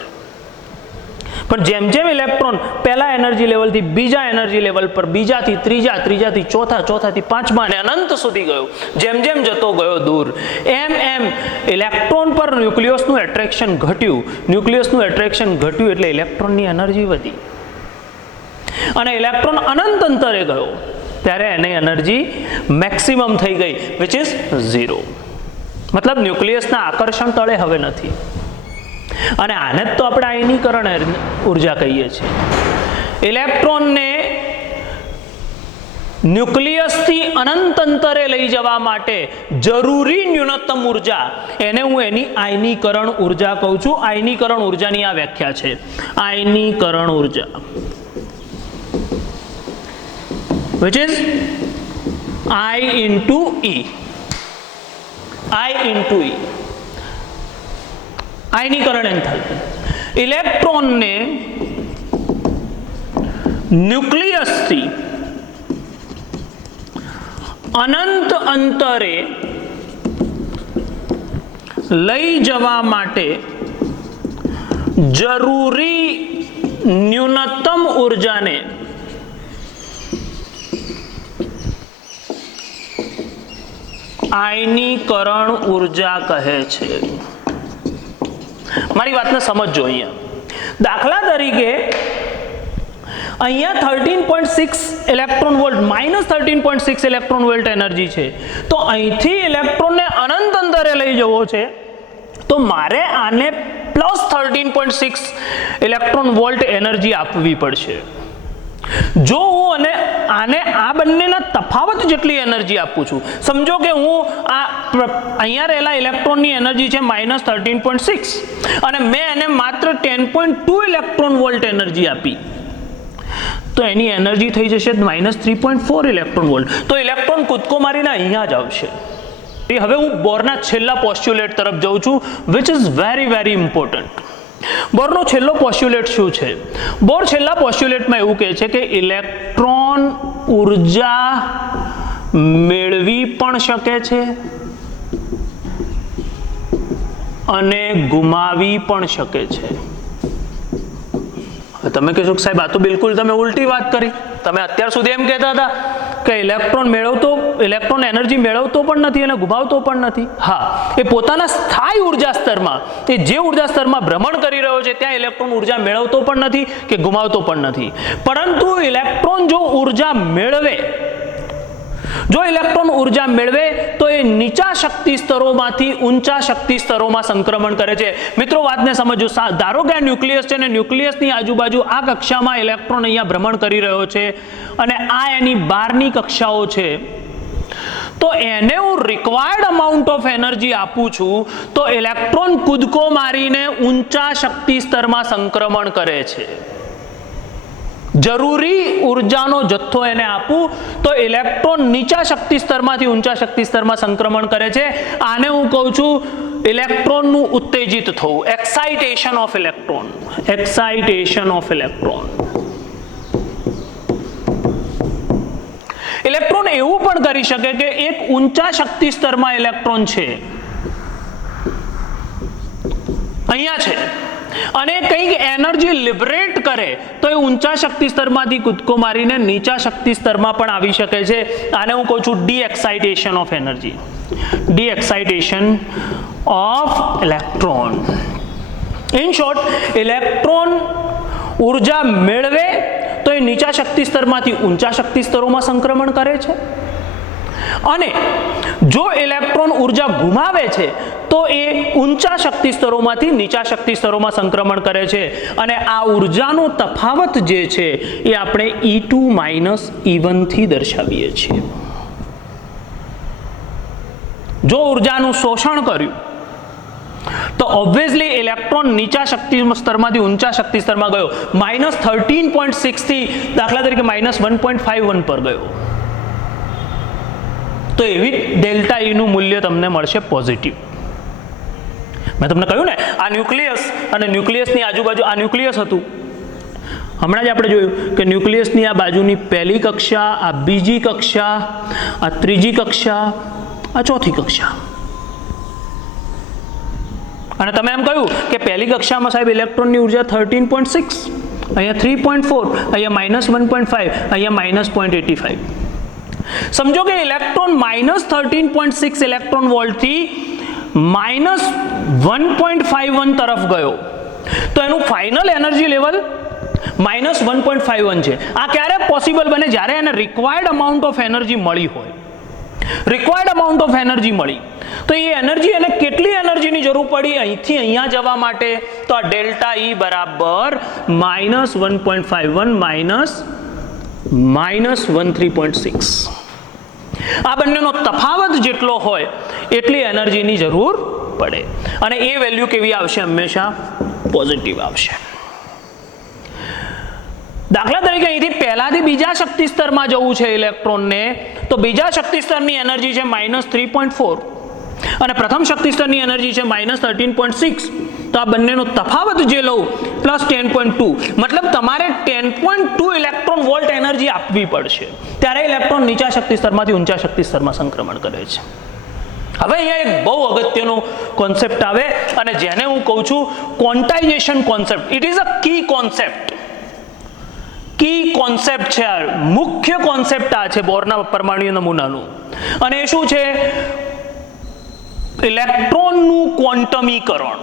પણ જેમ જેમ ઇલેક્ટ્રોન પહેલા એનર્જી લેવલથી બીજા એનર્જી લેવલ પર, બીજાથી ત્રીજા, ત્રીજાથી ચોથા, ચોથાથી પાંચમા અને અનંત સુધી ગયો, જેમ જેમ જતો ગયો દૂર, એમ એમ ઇલેક્ટ્રોન પર ન્યુક્લિયસનું એટ્રેક્શન ઘટ્યું. ન્યુક્લિયસનું એટ્રેક્શન ઘટ્યું એટલે ઇલેક્ટ્રોનની એનર્જી વધી, અને ઇલેક્ટ્રોન અનંત અંતરે ગયો ત્યારે એની એનર્જી મેક્સિમમ થઈ ગઈ, વિચ ઇઝ 0. મતલબ ન્યુક્લિયસના આકર્ષણ તળે હવે નથી. અને આને જ તો આપણે આયનીકરણ ઉર્જા કહીએ છીએ. ઇલેક્ટ્રોનને ન્યુક્લિયસથી અનંત અંતરે લઈ જવા માટે જરૂરી ન્યૂનતમ ઉર્જા, એને હું એની આયનીકરણ ઉર્જા કહું છું. આયનીકરણ ઉર્જાની આ વ્યાખ્યા છે. આયનીકરણ ઉર્જા, which is I into E. I into E. આયનીકરણ એન્થાલ્પી. ઇલેક્ટ્રોનને ન્યુક્લિયસથી અનંત અંતરે લઈ જવા માટે જરૂરી ન્યૂનતમ ઉર્જાને આયનીકરણ ઉર્જા કહે છે. મારી વાતને સમજો. અહીંયા દાખલા તરીકે અહીંયા 13.6 electron volt, minus 13.6 electron volt energy છે. તો અહીંથી ઇલેક્ટ્રોનને અનંત અંતરે લઈ જવો છે, તો મારે આને પ્લસ 13.6 ઇલેક્ટ્રોન વોલ્ટ એનર્જી આપવી પડશે. જો હું આને આ બંનેના તફાવત જેટલી એનર્જી આપું છું, સમજો કે હું અહીંયા રહેલા ઇલેક્ટ્રોનની એનર્જી છે માઇનસ 13.6 અને મેં એને માત્ર 10.2 ઇલેક્ટ્રોન વોલ્ટ એનર્જી આપી, તો એની એનર્જી થઈ જશે માઇનસ 3.4 ઇલેક્ટ્રોન વોલ્ટ. તો ઇલેક્ટ્રોન કૂદકો મારીને અહીંયા જ આવશે. હવે હું બોરના છેલ્લા પોસ્ટ્યુલેટ તરફ જઉં છું, which is very very important. બોરનો છેલ્લો પોસ્ટ્યુલેટ શું છે? બોર છેલ્લા પોસ્ટ્યુલેટમાં એવું કહે છે કે ઇલેક્ટ્રોન ઉર્જા મેળવી પણ શકે છે અને ગુમાવી પણ શકે છે. તમે કહેશો કે સાહેબ આ તો બિલકુલ તમે ઉલટી વાત કરી. તમે અત્યાર સુધી એમ કહેતા હતા કે ઇલેક્ટ્રોન એનર્જી મેળવતો પણ નથી અને ગુમાવતો પણ નથી. હા, એ પોતાના સ્થાયી ઉર્જા સ્તરમાં, એ જે ઉર્જા સ્તરમાં ભ્રમણ કરી રહ્યો છે ત્યાં ઇલેક્ટ્રોન ઉર્જા મેળવતો પણ નથી કે ગુમાવતો પણ નથી. પરંતુ ઇલેક્ટ્રોન જો ઇલેક્ટ્રોન ઉર્જા મેળવે તો એ નીચા શક્તિ સ્તરોમાંથી ઊંચા શક્તિ સ્તરોમાં સંક્રમણ કરે છે. મિત્રો વાતને સમજો. ધારો કે આ ન્યુક્લિયસ છે અને ન્યુક્લિયસની આજુબાજુ આ કક્ષામાં ઇલેક્ટ્રોન અહીંયા ભ્રમણ કરી રહ્યો છે અને આ એની બહારની કક્ષાઓ છે. તો એને હું રિક્વાયર્ડ અમાઉન્ટ ઓફ એનર્જી આપું છું તો ઇલેક્ટ્રોન કૂદકો મારીને ઊંચા શક્તિ સ્તરમાં સંક્રમણ કરે છે. જરૂરી ઉર્જાનો જથ્થો એને આપું તો ઇલેક્ટ્રોન નીચા શક્તિ સ્તરમાંથી ઊંચા શક્તિ સ્તરમાં સંક્રમણ કરે છે. આને હું કહું છું ઇલેક્ટ્રોનનું ઉત્તેજિત થવું, excitation of electron. Excitation of electron. Electron એવું પણ કરી શકે કે એક ઊંચા શક્તિ સ્તરમાં ઇલેક્ટ્રોન છે, અહીંયા છે, અને કંઈક એનર્જી લિબરેટ કરે તો એ ઊંચા શક્તિ સ્તરમાંથી કૂદકો મારીને નીચા શક્તિ સ્તરમાં પણ આવી શકે છે. આને હું કહું છું D excitation of energy. D excitation of electron. In short, electron ઉર્જા મેળવે તો એ નીચા શક્તિ સ્તરમાંથી ઊંચા શક્તિ સ્તરોમાં સંક્રમણ કરે છે અને જો ઇલેક્ટ્રોન ઉર્જા ગુમાવે છે તો એ ઊંચા શક્તિ સ્તરોમાંથી નીચા શક્તિ સ્તરોમાં સંક્રમણ કરે છે અને આ ઉર્જાનો તફાવત જે છે એ આપણે E2 - E1 થી દર્શાવીએ છીએ. જો ઉર્જાનું શોષણ કર્યું તો ઓબ્વિયસલી ઇલેક્ટ્રોન નીચા શક્તિ સ્તરમાંથી ઊંચા શક્તિ સ્તરમાં ગયો, -13.6 થી દાખલા તરીકે -1.51 પર ગયો, તો એવી ડેલ્ટા E નું મૂલ્ય તમને મળશે પોઝિટિવ. મેં તમને કહ્યું ને, આ ન્યુક્લિયસ અને ન્યુક્લિયસની આજુબાજુ આ ન્યુક્લિયસ હતું. હમણાં જ આપણે જોયું કે ન્યુક્લિયસની આ બાજુની પહેલી કક્ષા, આ બીજી કક્ષા, આ ત્રીજી કક્ષા, આ ચોથી કક્ષા. અને તમે એમ કહ્યું કે પહેલી કક્ષામાં સાહેબ ઇલેક્ટ્રોનની ઉર્જા 13.6, અહીંયા 3.4, અહીંયા -1.5, અહીંયા -0.85. સમજો કે ઇલેક્ટ્રોન -13.6 ઇલેક્ટ્રોન વોલ્ટથી -1.51 તરફ ગયો, તો એનું ફાઇનલ એનર્જી લેવલ -1.51 છે. આ ક્યારે પોસિબલ બને? જ્યારે એને રિક્વાયર્ડ અમાઉન્ટ ઓફ એનર્જી મળી હોય. રિક્વાયર્ડ અમાઉન્ટ ઓફ એનર્જી મળી તો એ એનર્જી, એને કેટલી એનર્જીની જરૂર પડી અહીંથી અહીંયા જવા માટે? તો આ ડેલ્ટા E બરાબર -1.51 -13.6. આ બંનેનો તફાવત જેટલો હોય એટલી એનર્જીની જરૂર પડે અને એ વેલ્યુ કેવી આવશે? હંમેશા પોઝિટિવ આવશે. દાખલા તરીકે અહીંથી પહેલાથી બીજા શક્તિ સ્તરમાં જવું છે ઇલેક્ટ્રોનને, તો બીજા શક્તિ સ્તરની એનર્જી છે -3.4 અને પ્રથમ શક્તિ સ્તરની એનર્જી છે -13.6. તો આ બંનેનો તફાવત જે લઉં +10.2, મતલબ તમારે 10.2 ઇલેક્ટ્રોન વોલ્ટ એનર્જી આપવી પડશે, ત્યારે ઇલેક્ટ્રોન નીચા શક્તિ સ્તરમાંથી ઊંચા શક્તિ સ્તરમાં સંક્રમણ કરે છે. હવે અહીંયા એક બહુ અગત્યનો કોન્સેપ્ટ આવે અને જેને હું કહું છું quantisation concept. It is a key concept. Key concept છે, મુખ્ય કોન્સેપ્ટ આ છે બોરના પરમાણુ નમૂનાનું. અને એ શું છે? ઇલેક્ટ્રોનનું ક્વોન્ટમીકરણ.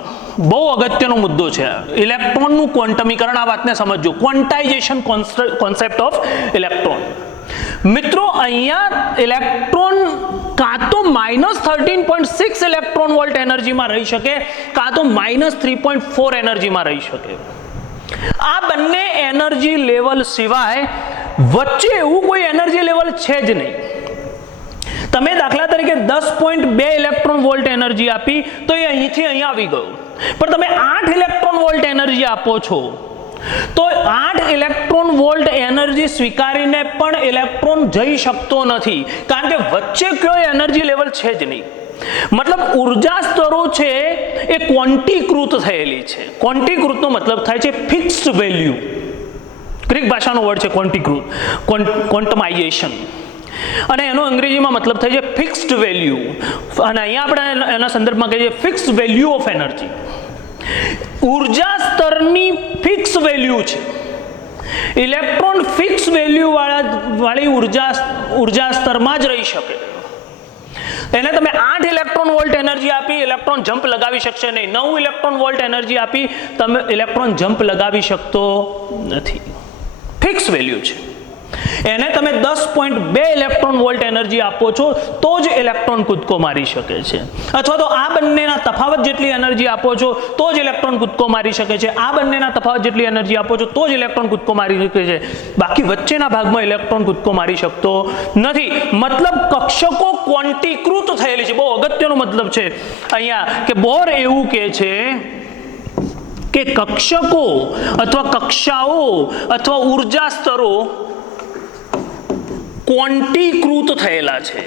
બહુ અગત્યનો મુદ્દો છે ઇલેક્ટ્રોનનું ક્વોન્ટમીકરણ. આ વાતને સમજો, ક્વોન્ટાઇઝેશન કોન્સેપ્ટ ઓફ ઇલેક્ટ્રોન. મિત્રો, અહીંયા ઇલેક્ટ્રોન કાં તો -13.6 ઇલેક્ટ્રોન વોલ્ટ એનર્જીમાં રહી શકે, કાં તો -3.4 એનર્જીમાં રહી શકે. આ બંને એનર્જી લેવલ સિવાય વચ્ચે એવું કોઈ એનર્જી લેવલ છે જ નહીં. તમે દાખલા તરીકે 10.2 ઇલેક્ટ્રોન વોલ્ટ એનર્જી આપી તો એ અહીંથી અહીંયા આવી ગયું, પણ તમે 8 ઇલેક્ટ્રોન વોલ્ટ એનર્જી આપો છો તો 8 ઇલેક્ટ્રોન વોલ્ટ એનર્જી સ્વીકારીને પણ ઇલેક્ટ્રોન જઈ શકતો નથી, કારણ કે વચ્ચે કોઈ એનર્જી લેવલ છે જ નહીં. મતલબ ઉર્જા સ્તરો છે એ ક્વોન્ટીકૃત થયેલી છે. ક્વોન્ટીકૃતનો મતલબ થાય છે ફિક્સ્ડ વેલ્યુ. ગ્રીક ભાષાનો વર્ડ છે ક્વોન્ટીકૃત, ક્વોન્ટમાઇઝેશન, અને એનો અંગ્રેજીમાં મતલબ થાય છે ફિક્સ્ડ વેલ્યુ. અને અહીંયા આપણે એના સંદર્ભમાં કહીએ છીએ ફિક્સ્ડ વેલ્યુ ઓફ એનર્જી. ઉર્જા સ્તરની ફિક્સ વેલ્યુ છે. ઇલેક્ટ્રોન ફિક્સ વેલ્યુ વાળી ઉર્જા સ્તરમાં જ રહી શકે. એને તમે 8 ઇલેક્ટ્રોન વોલ્ટ એનર્જી આપી, ઇલેક્ટ્રોન જમ્પ લગાવી શકશે નહીં. 9 ઇલેક્ટ્રોન વોલ્ટ એનર્જી આપી, તમે ઇલેક્ટ્રોન જમ્પ લગાવી શકતો નથી. ફિક્સ વેલ્યુ છે. એને તમે 10.2 ઇલેક્ટ્રોન વોલ્ટ એનર્જી આપો છો તો જ ઇલેક્ટ્રોન કૂદકો મારી શકે છે, અથવા તો આ બંનેના તફાવત જેટલી એનર્જી આપો છો તો જ ઇલેક્ટ્રોન કૂદકો મારી શકે છે. આ બંનેના તફાવત જેટલી એનર્જી આપો છો તો જ ઇલેક્ટ્રોન કૂદકો મારી શકે છે. બાકી વચ્ચેના ભાગમાં ઇલેક્ટ્રોન કૂદકો મારી શકતો નથી. મતલબ કક્ષકો ક્વોન્ટીકૃત થયેલી છે. બહુ અગત્યનો મતલબ છે અહીંયા કે બોર એવું કહે છે કે કક્ષકો અથવા કક્ષાઓ અથવા ઉર્જા સ્તરો ક્વોન્ટીકૃત થયેલા છે.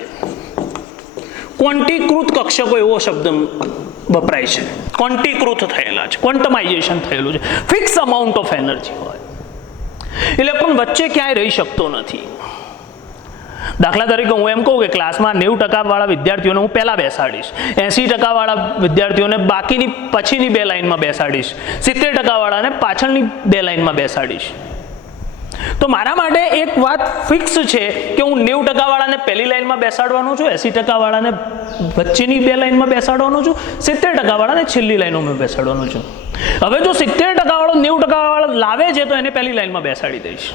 ક્વોન્ટીકૃત કક્ષકો એવો શબ્દ વપરાય છે. ક્વોન્ટીકૃત થયેલા છે, ક્વોન્ટમાઇઝેશન થયેલું છે. ફિક્સ અમાઉન્ટ ઓફ એનર્જી હોય. ઇલેક્ટ્રોન વચ્ચે ક્યાંય રહી શકતો નથી. દાખલા તરીકે હું એમ કહું કે ક્લાસમાં 90% વાળા વિદ્યાર્થીઓને હું પહેલા બેસાડીશ, 80% વાળા વિદ્યાર્થીઓને બાકીની પછીની 2 લાઈનમાં બેસાડીશ, 70% વાળાને પાછળની 2 લાઈનમાં બેસાડીશ. તો મારા માટે એક વાત ફિક્સ છે કે હું 90% વાળાને પહેલી લાઈનમાં બેસાડવાનો છું, 80% વાળાને વચ્ચેની 2 લાઈનમાં બેસાડવાનો છું, 70% વાળાને છેલ્લી લાઈનોમાં બેસાડવાનો છું. હવે જો 70% વાળો 90% વાળો લાવે છે તો એને પહેલી લાઈનમાં બેસાડી દઈશ.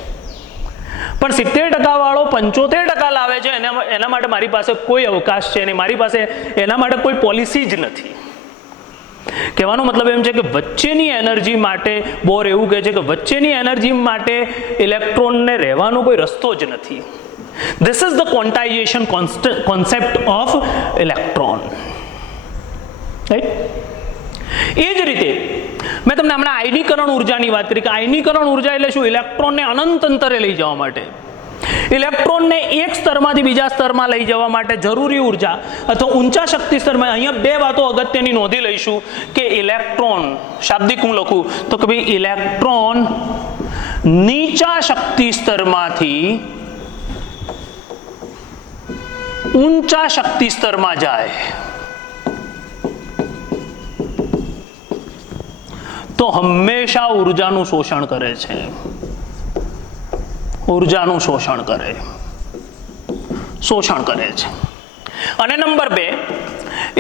પણ 70% વાળો 75% લાવે છે એના માટે મારી પાસે કોઈ અવકાશ છે નહીં, મારી પાસે એના માટે કોઈ પોલિસી જ નથી. કહેવાનો મતલબ એમ છે કે વચ્ચેની એનર્જી માટે બોર એવું કહે છે કે વચ્ચેની એનર્જી માટે ઇલેક્ટ્રોનને રહેવાનો કોઈ રસ્તો જ નથી. This is the quantization concept of electron. Right? એ જ રીતે મેં તમને હમણાં આયનીકરણ ઉર્જાની વાત કરી કે આયનીકરણ ઉર્જા એટલે શું? ઇલેક્ટ્રોનને અનંત અંતરે લઈ જવા માટે, ઇલેક્ટ્રોનને એક સ્તરમાંથી બીજા સ્તરમાં લઈ જવા માટે જરૂરી ઉર્જા અથવા ઊંચા શક્તિ સ્તરમાં. અહીંયા બે વાતો અગત્યની નોંધી લઈશું કે ઇલેક્ટ્રોન, શાબ્દિક હું લખું તો કે ભાઈ ઇલેક્ટ્રોન નીચા શક્તિ સ્તરમાંથી ઊંચા શક્તિ સ્તરમાં જાય તો હંમેશા ઉર્જાનું શોષણ કરે છે, ઉર્જાનું શોષણ કરે છે. અને નંબર 2,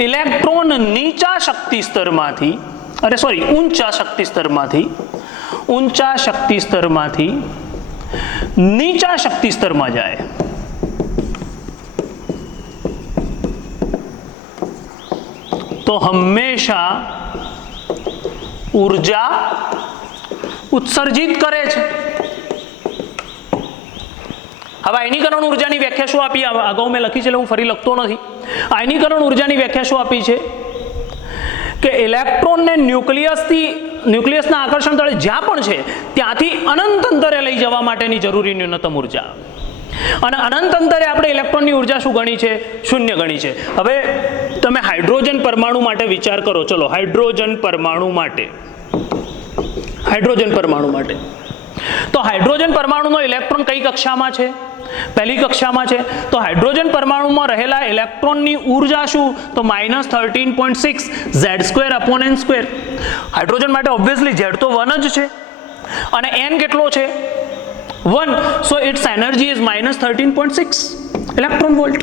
ઇલેક્ટ્રોન ઊંચા શક્તિ સ્તરમાંથી નીચા શક્તિ સ્તરમાં જાય તો હંમેશા ઉર્જા ઉત્સર્જિત કરે છે. હવે આયનીકરણ ઉર્જાની વ્યાખ્યા શું આપી? અગાઉ મેં લખી છે એટલે હું ફરી લખતો નથી. આયનીકરણ ઉર્જાની વ્યાખ્યા શું આપી છે કે ઇલેક્ટ્રોનને ન્યુક્લિયસના આકર્ષણ તળે જ્યાં પણ છે ત્યાંથી અનંત અંતરે લઈ જવા માટેની જરૂરી ન્યૂનતમ ઉર્જા. અને અનંત અંતરે આપણે ઇલેક્ટ્રોનની ઉર્જા શું ગણી છે? 0 ગણી છે. હવે તમે હાઇડ્રોજન પરમાણુ માટે વિચાર કરો. ચલો હાઇડ્રોજન પરમાણુ માટે તો હાઇડ્રોજન પરમાણુનો ઇલેક્ટ્રોન કઈ કક્ષામાં છે? પહેલી કક્ષામાં છે. તો હાઇડ્રોજન પરમાણુમાં રહેલા ઇલેક્ટ્રોનની ઉર્જા શું? તો -13.6 Z²/n². હાઇડ્રોજન માટે ઓબ્વિયસલી Z તો 1 જ છે અને n કેટલો છે? 1. So its energy is -13.6 electron volt.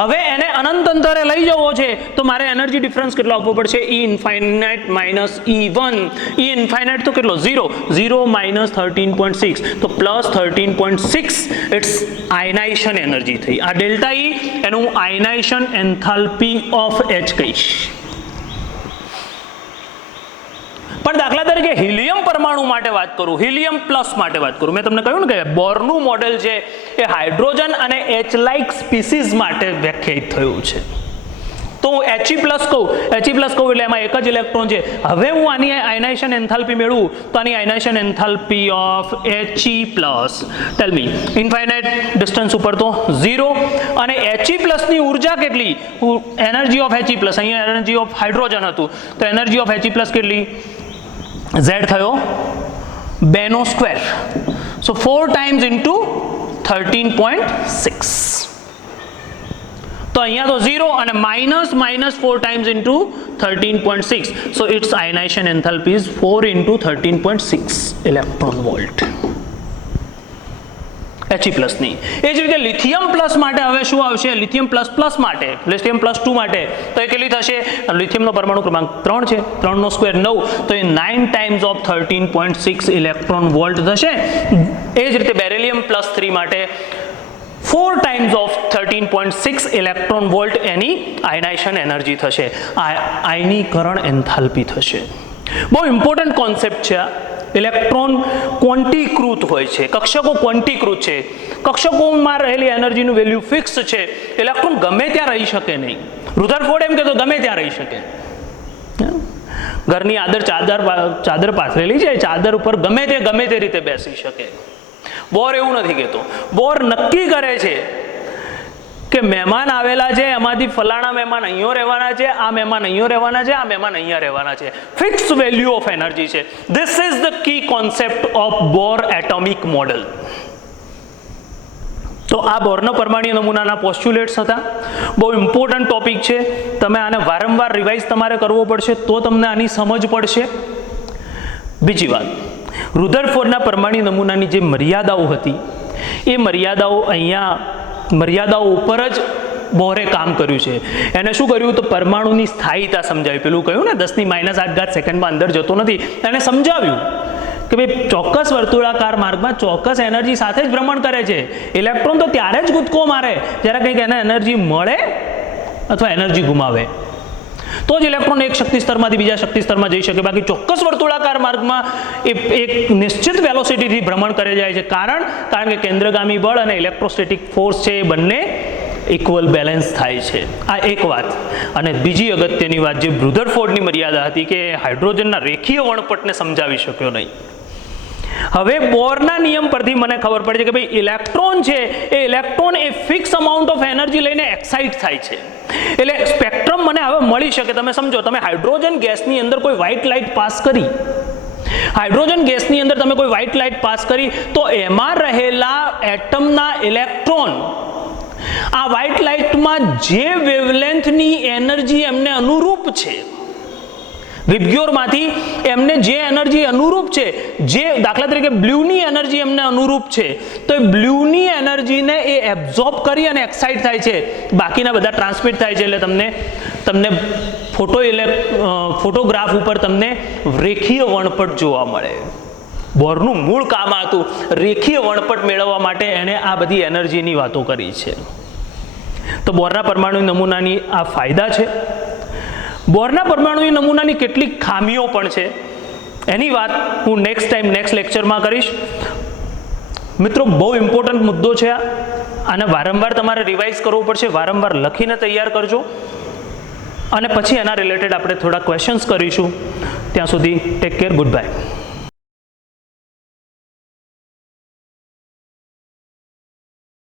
હવે એને અનંત અંતરે લઈ જવો છે તો મારે એનર્જી ડિફરન્સ કેટલો આપવો પડશે? E infinite minus E1. E infinite તો કેટલો? 0. 0 - 13.6 તો +13.6 ઇટ્સ આયનાઇઝેશન એનર્જી થઈ. આ ડેલ્ટા E એનું આયનાઇઝેશન એન્થાલ્પી ઓફ H કહીશ. પણ દાખલા તરીકે હિલિયમ પરમાણુ માટે વાત કરું, હિલિયમ પ્લસ માટે વાત કરું, મેં તમને કહ્યું ને કે બોરનું મોડેલ છે એ હાઇડ્રોજન અને H લાઇક સ્પીસીઝ માટે વ્યાખ્યાયિત થયું છે. તો હું He+ કહું એટલે એમાં એક જ ઇલેક્ટ્રોન છે. હવે હું આની આયનાઇઝેશન એન્થાલ્પી મેળવું તો આની ionization enthalpy of He+, tell me, infinite distance ઉપર તો 0. અને He+ ની ઉર્જા કેટલી? એનર્જી ઓફ He+, અહીંયા એનર્જી ઓફ હાઇડ્રોજન હતું તો એનર્જી ઓફ He+ કેટલી? Z થયો 2². So 4 times into 13.6. તો અહીંયા તો 0 અને -4 times into 13.6. So its ionization enthalpy is 4 into 13.6 electron volt. He+ ની. એ જ રીતે લિથિયમ પ્લસ માટે હવે શું આવશે? લિથિયમ પ્લસ માટે, લિથિયમ +2 માટે તો એ કેટલી થશે? લિથિયમનો પરમાણુ ક્રમાંક 3 છે, 3 નો સ્ક્વેર 9 તો એ 9 times of 13.6 ઇલેક્ટ્રોન વોલ્ટ થશે. એ જ રીતે બેરિલિયમ +3 માટે 4 times of 13.6 ઇલેક્ટ્રોન વોલ્ટ એની આયનાઇઝેશન એનર્જી થશે, આયનીકરણ એન્થાલ્પી થશે. બહુ ઇમ્પોર્ટન્ટ કોન્સેપ્ટ છે. ઇલેક્ટ્રોન ક્વોન્ટીકૃત હોય છે, કક્ષકો ક્વોન્ટીકૃત છે, કક્ષકોમાં રહેલી એનર્જીનું વેલ્યુ ફિક્સ છે. ઇલેક્ટ્રોન ગમે ત્યાં રહી શકે નહીં. રુધરફોર્ડ એમ કહેતો ગમે ત્યાં રહી શકે. ઘરની ચાદર પાથરેલી છે, ચાદર ઉપર ગમે તે રીતે બેસી શકે. બોર એવું નથી કહેતો. બોર નક્કી કરે છે કે મહેમાન આવેલા છે એમાંથી ફલાણા મહેમાન અહીંયા રહેવાના છે, આ મહેમાન અહીંયા રહેવાના છે, આ મહેમાન અહીંયા રહેવાના છે. ફિક્સ વેલ્યુ ઓફ એનર્જી છે. This is the key concept of Bohr atomic model. તો આ બોરના પરમાણુ નમૂનાના પોસ્ચ્યુલેટ્સ હતા. બહુ ઇમ્પોર્ટન્ટ ટોપિક છે. તમે આને વારંવાર રિવાઇઝ તમારે કરવો પડશે તો તમને આની સમજ પડશે. બીજી વાત, રુધરફોર્ડના પરમાણુ નમૂનાની જે મર્યાદાઓ હતી એ મર્યાદાઓ ઉપર જ બોરે કામ કર્યું છે. એને શું કર્યું? તો પરમાણુની સ્થાયીતા સમજાવી. પેલું કહ્યું ને 10⁻⁸ સેકન્ડમાં અંદર જતો નથી, એને સમજાવ્યું કે ભાઈ ચોક્કસ વર્તુળાકાર માર્ગમાં ચોક્કસ એનર્જી સાથે જ ભ્રમણ કરે છે. ઇલેક્ટ્રોન તો ત્યારે જ કૂદકો મારે જ્યારે કંઈક એને એનર્જી મળે અથવા એનર્જી ગુમાવે, તો જ ઇલેક્ટ્રોન એક શક્તિ સ્તરમાંથી બીજા શક્તિ સ્તરમાં જઈ શકે. બાકી ચોક્કસ વર્તુળાકાર માર્ગમાં એ એક નિશ્ચિત વેલોસિટીથી ભ્રમણ કરે જાય છે. કારણ કે કેન્દ્રગામી બળ અને ઇલેક્ટ્રોસ્ટેટિક ફોર્સ છે એ બંને ઇક્વલ બેલેન્સ થાય છે. આ એક વાત. અને બીજી અગત્યની વાત જે રુધરફોર્ડની મર્યાદા હતી કે હાઇડ્રોજનના રેખીય વણપટને સમજાવી શક્યો નહીં. હવે બોરના નિયમ પરથી મને ખબર પડે છે કે ભાઈ ઇલેક્ટ્રોન છે એ ઇલેક્ટ્રોન એ ફિક્સ અમાઉન્ટ ઓફ એનર્જી લઈને એક્સાઇટ થાય છે. એટલે સ્પેક્ટ્રમ મને હવે મળી શકે. તમે સમજો, તમે હાઇડ્રોજન ગેસની અંદર કોઈ વ્હાઇટ લાઇટ પાસ કરી, હાઇડ્રોજન ગેસની અંદર તમે કોઈ વ્હાઇટ લાઇટ પાસ કરી તો એમાં રહેલા એટમના ઇલેક્ટ્રોન આ વ્હાઇટ લાઇટમાં જે વેવલેન્થની એનર્જી એમને અનુરૂપ છે, વિબ્ગ્યોરમાંથી એમને જે એનર્જી અનુરૂપ છે, જે દાખલા તરીકે બ્લ્યુની એનર્જી એમને અનુરૂપ છે, તો એ બ્લ્યુની એનર્જીને એ એબ્ઝોર્બ કરી અને એક્સાઇટ થાય છે, બાકીના બધા ટ્રાન્સમિટ થાય છે. એટલે તમને ફોટોગ્રાફ ઉપર તમને રેખીય વણપટ જોવા મળે. બોરનું મૂળ કામ હતું રેખીય વણપટ મેળવવા માટે એણે આ બધી એનર્જીની વાતો કરી છે. તો બોરના પરમાણુ નમૂનાની આ ફાયદા છે. બોરના પરમાણુ નમૂનાની કેટલીક ખામીઓ પણ છે. એની વાત હું નેક્સ્ટ લેક્ચરમાં કરીશ. મિત્રો, બહુ ઇમ્પોર્ટન્ટ મુદ્દો છે આ. આને વારંવાર તમારે રિવાઇઝ કરવું પડશે, વારંવાર લખીને તૈયાર કરજો. અને પછી એના રિલેટેડ આપણે થોડા ક્વેશ્ચન્સ કરીશું. ત્યાં સુધી ટેક કેર, ગુડ બાય.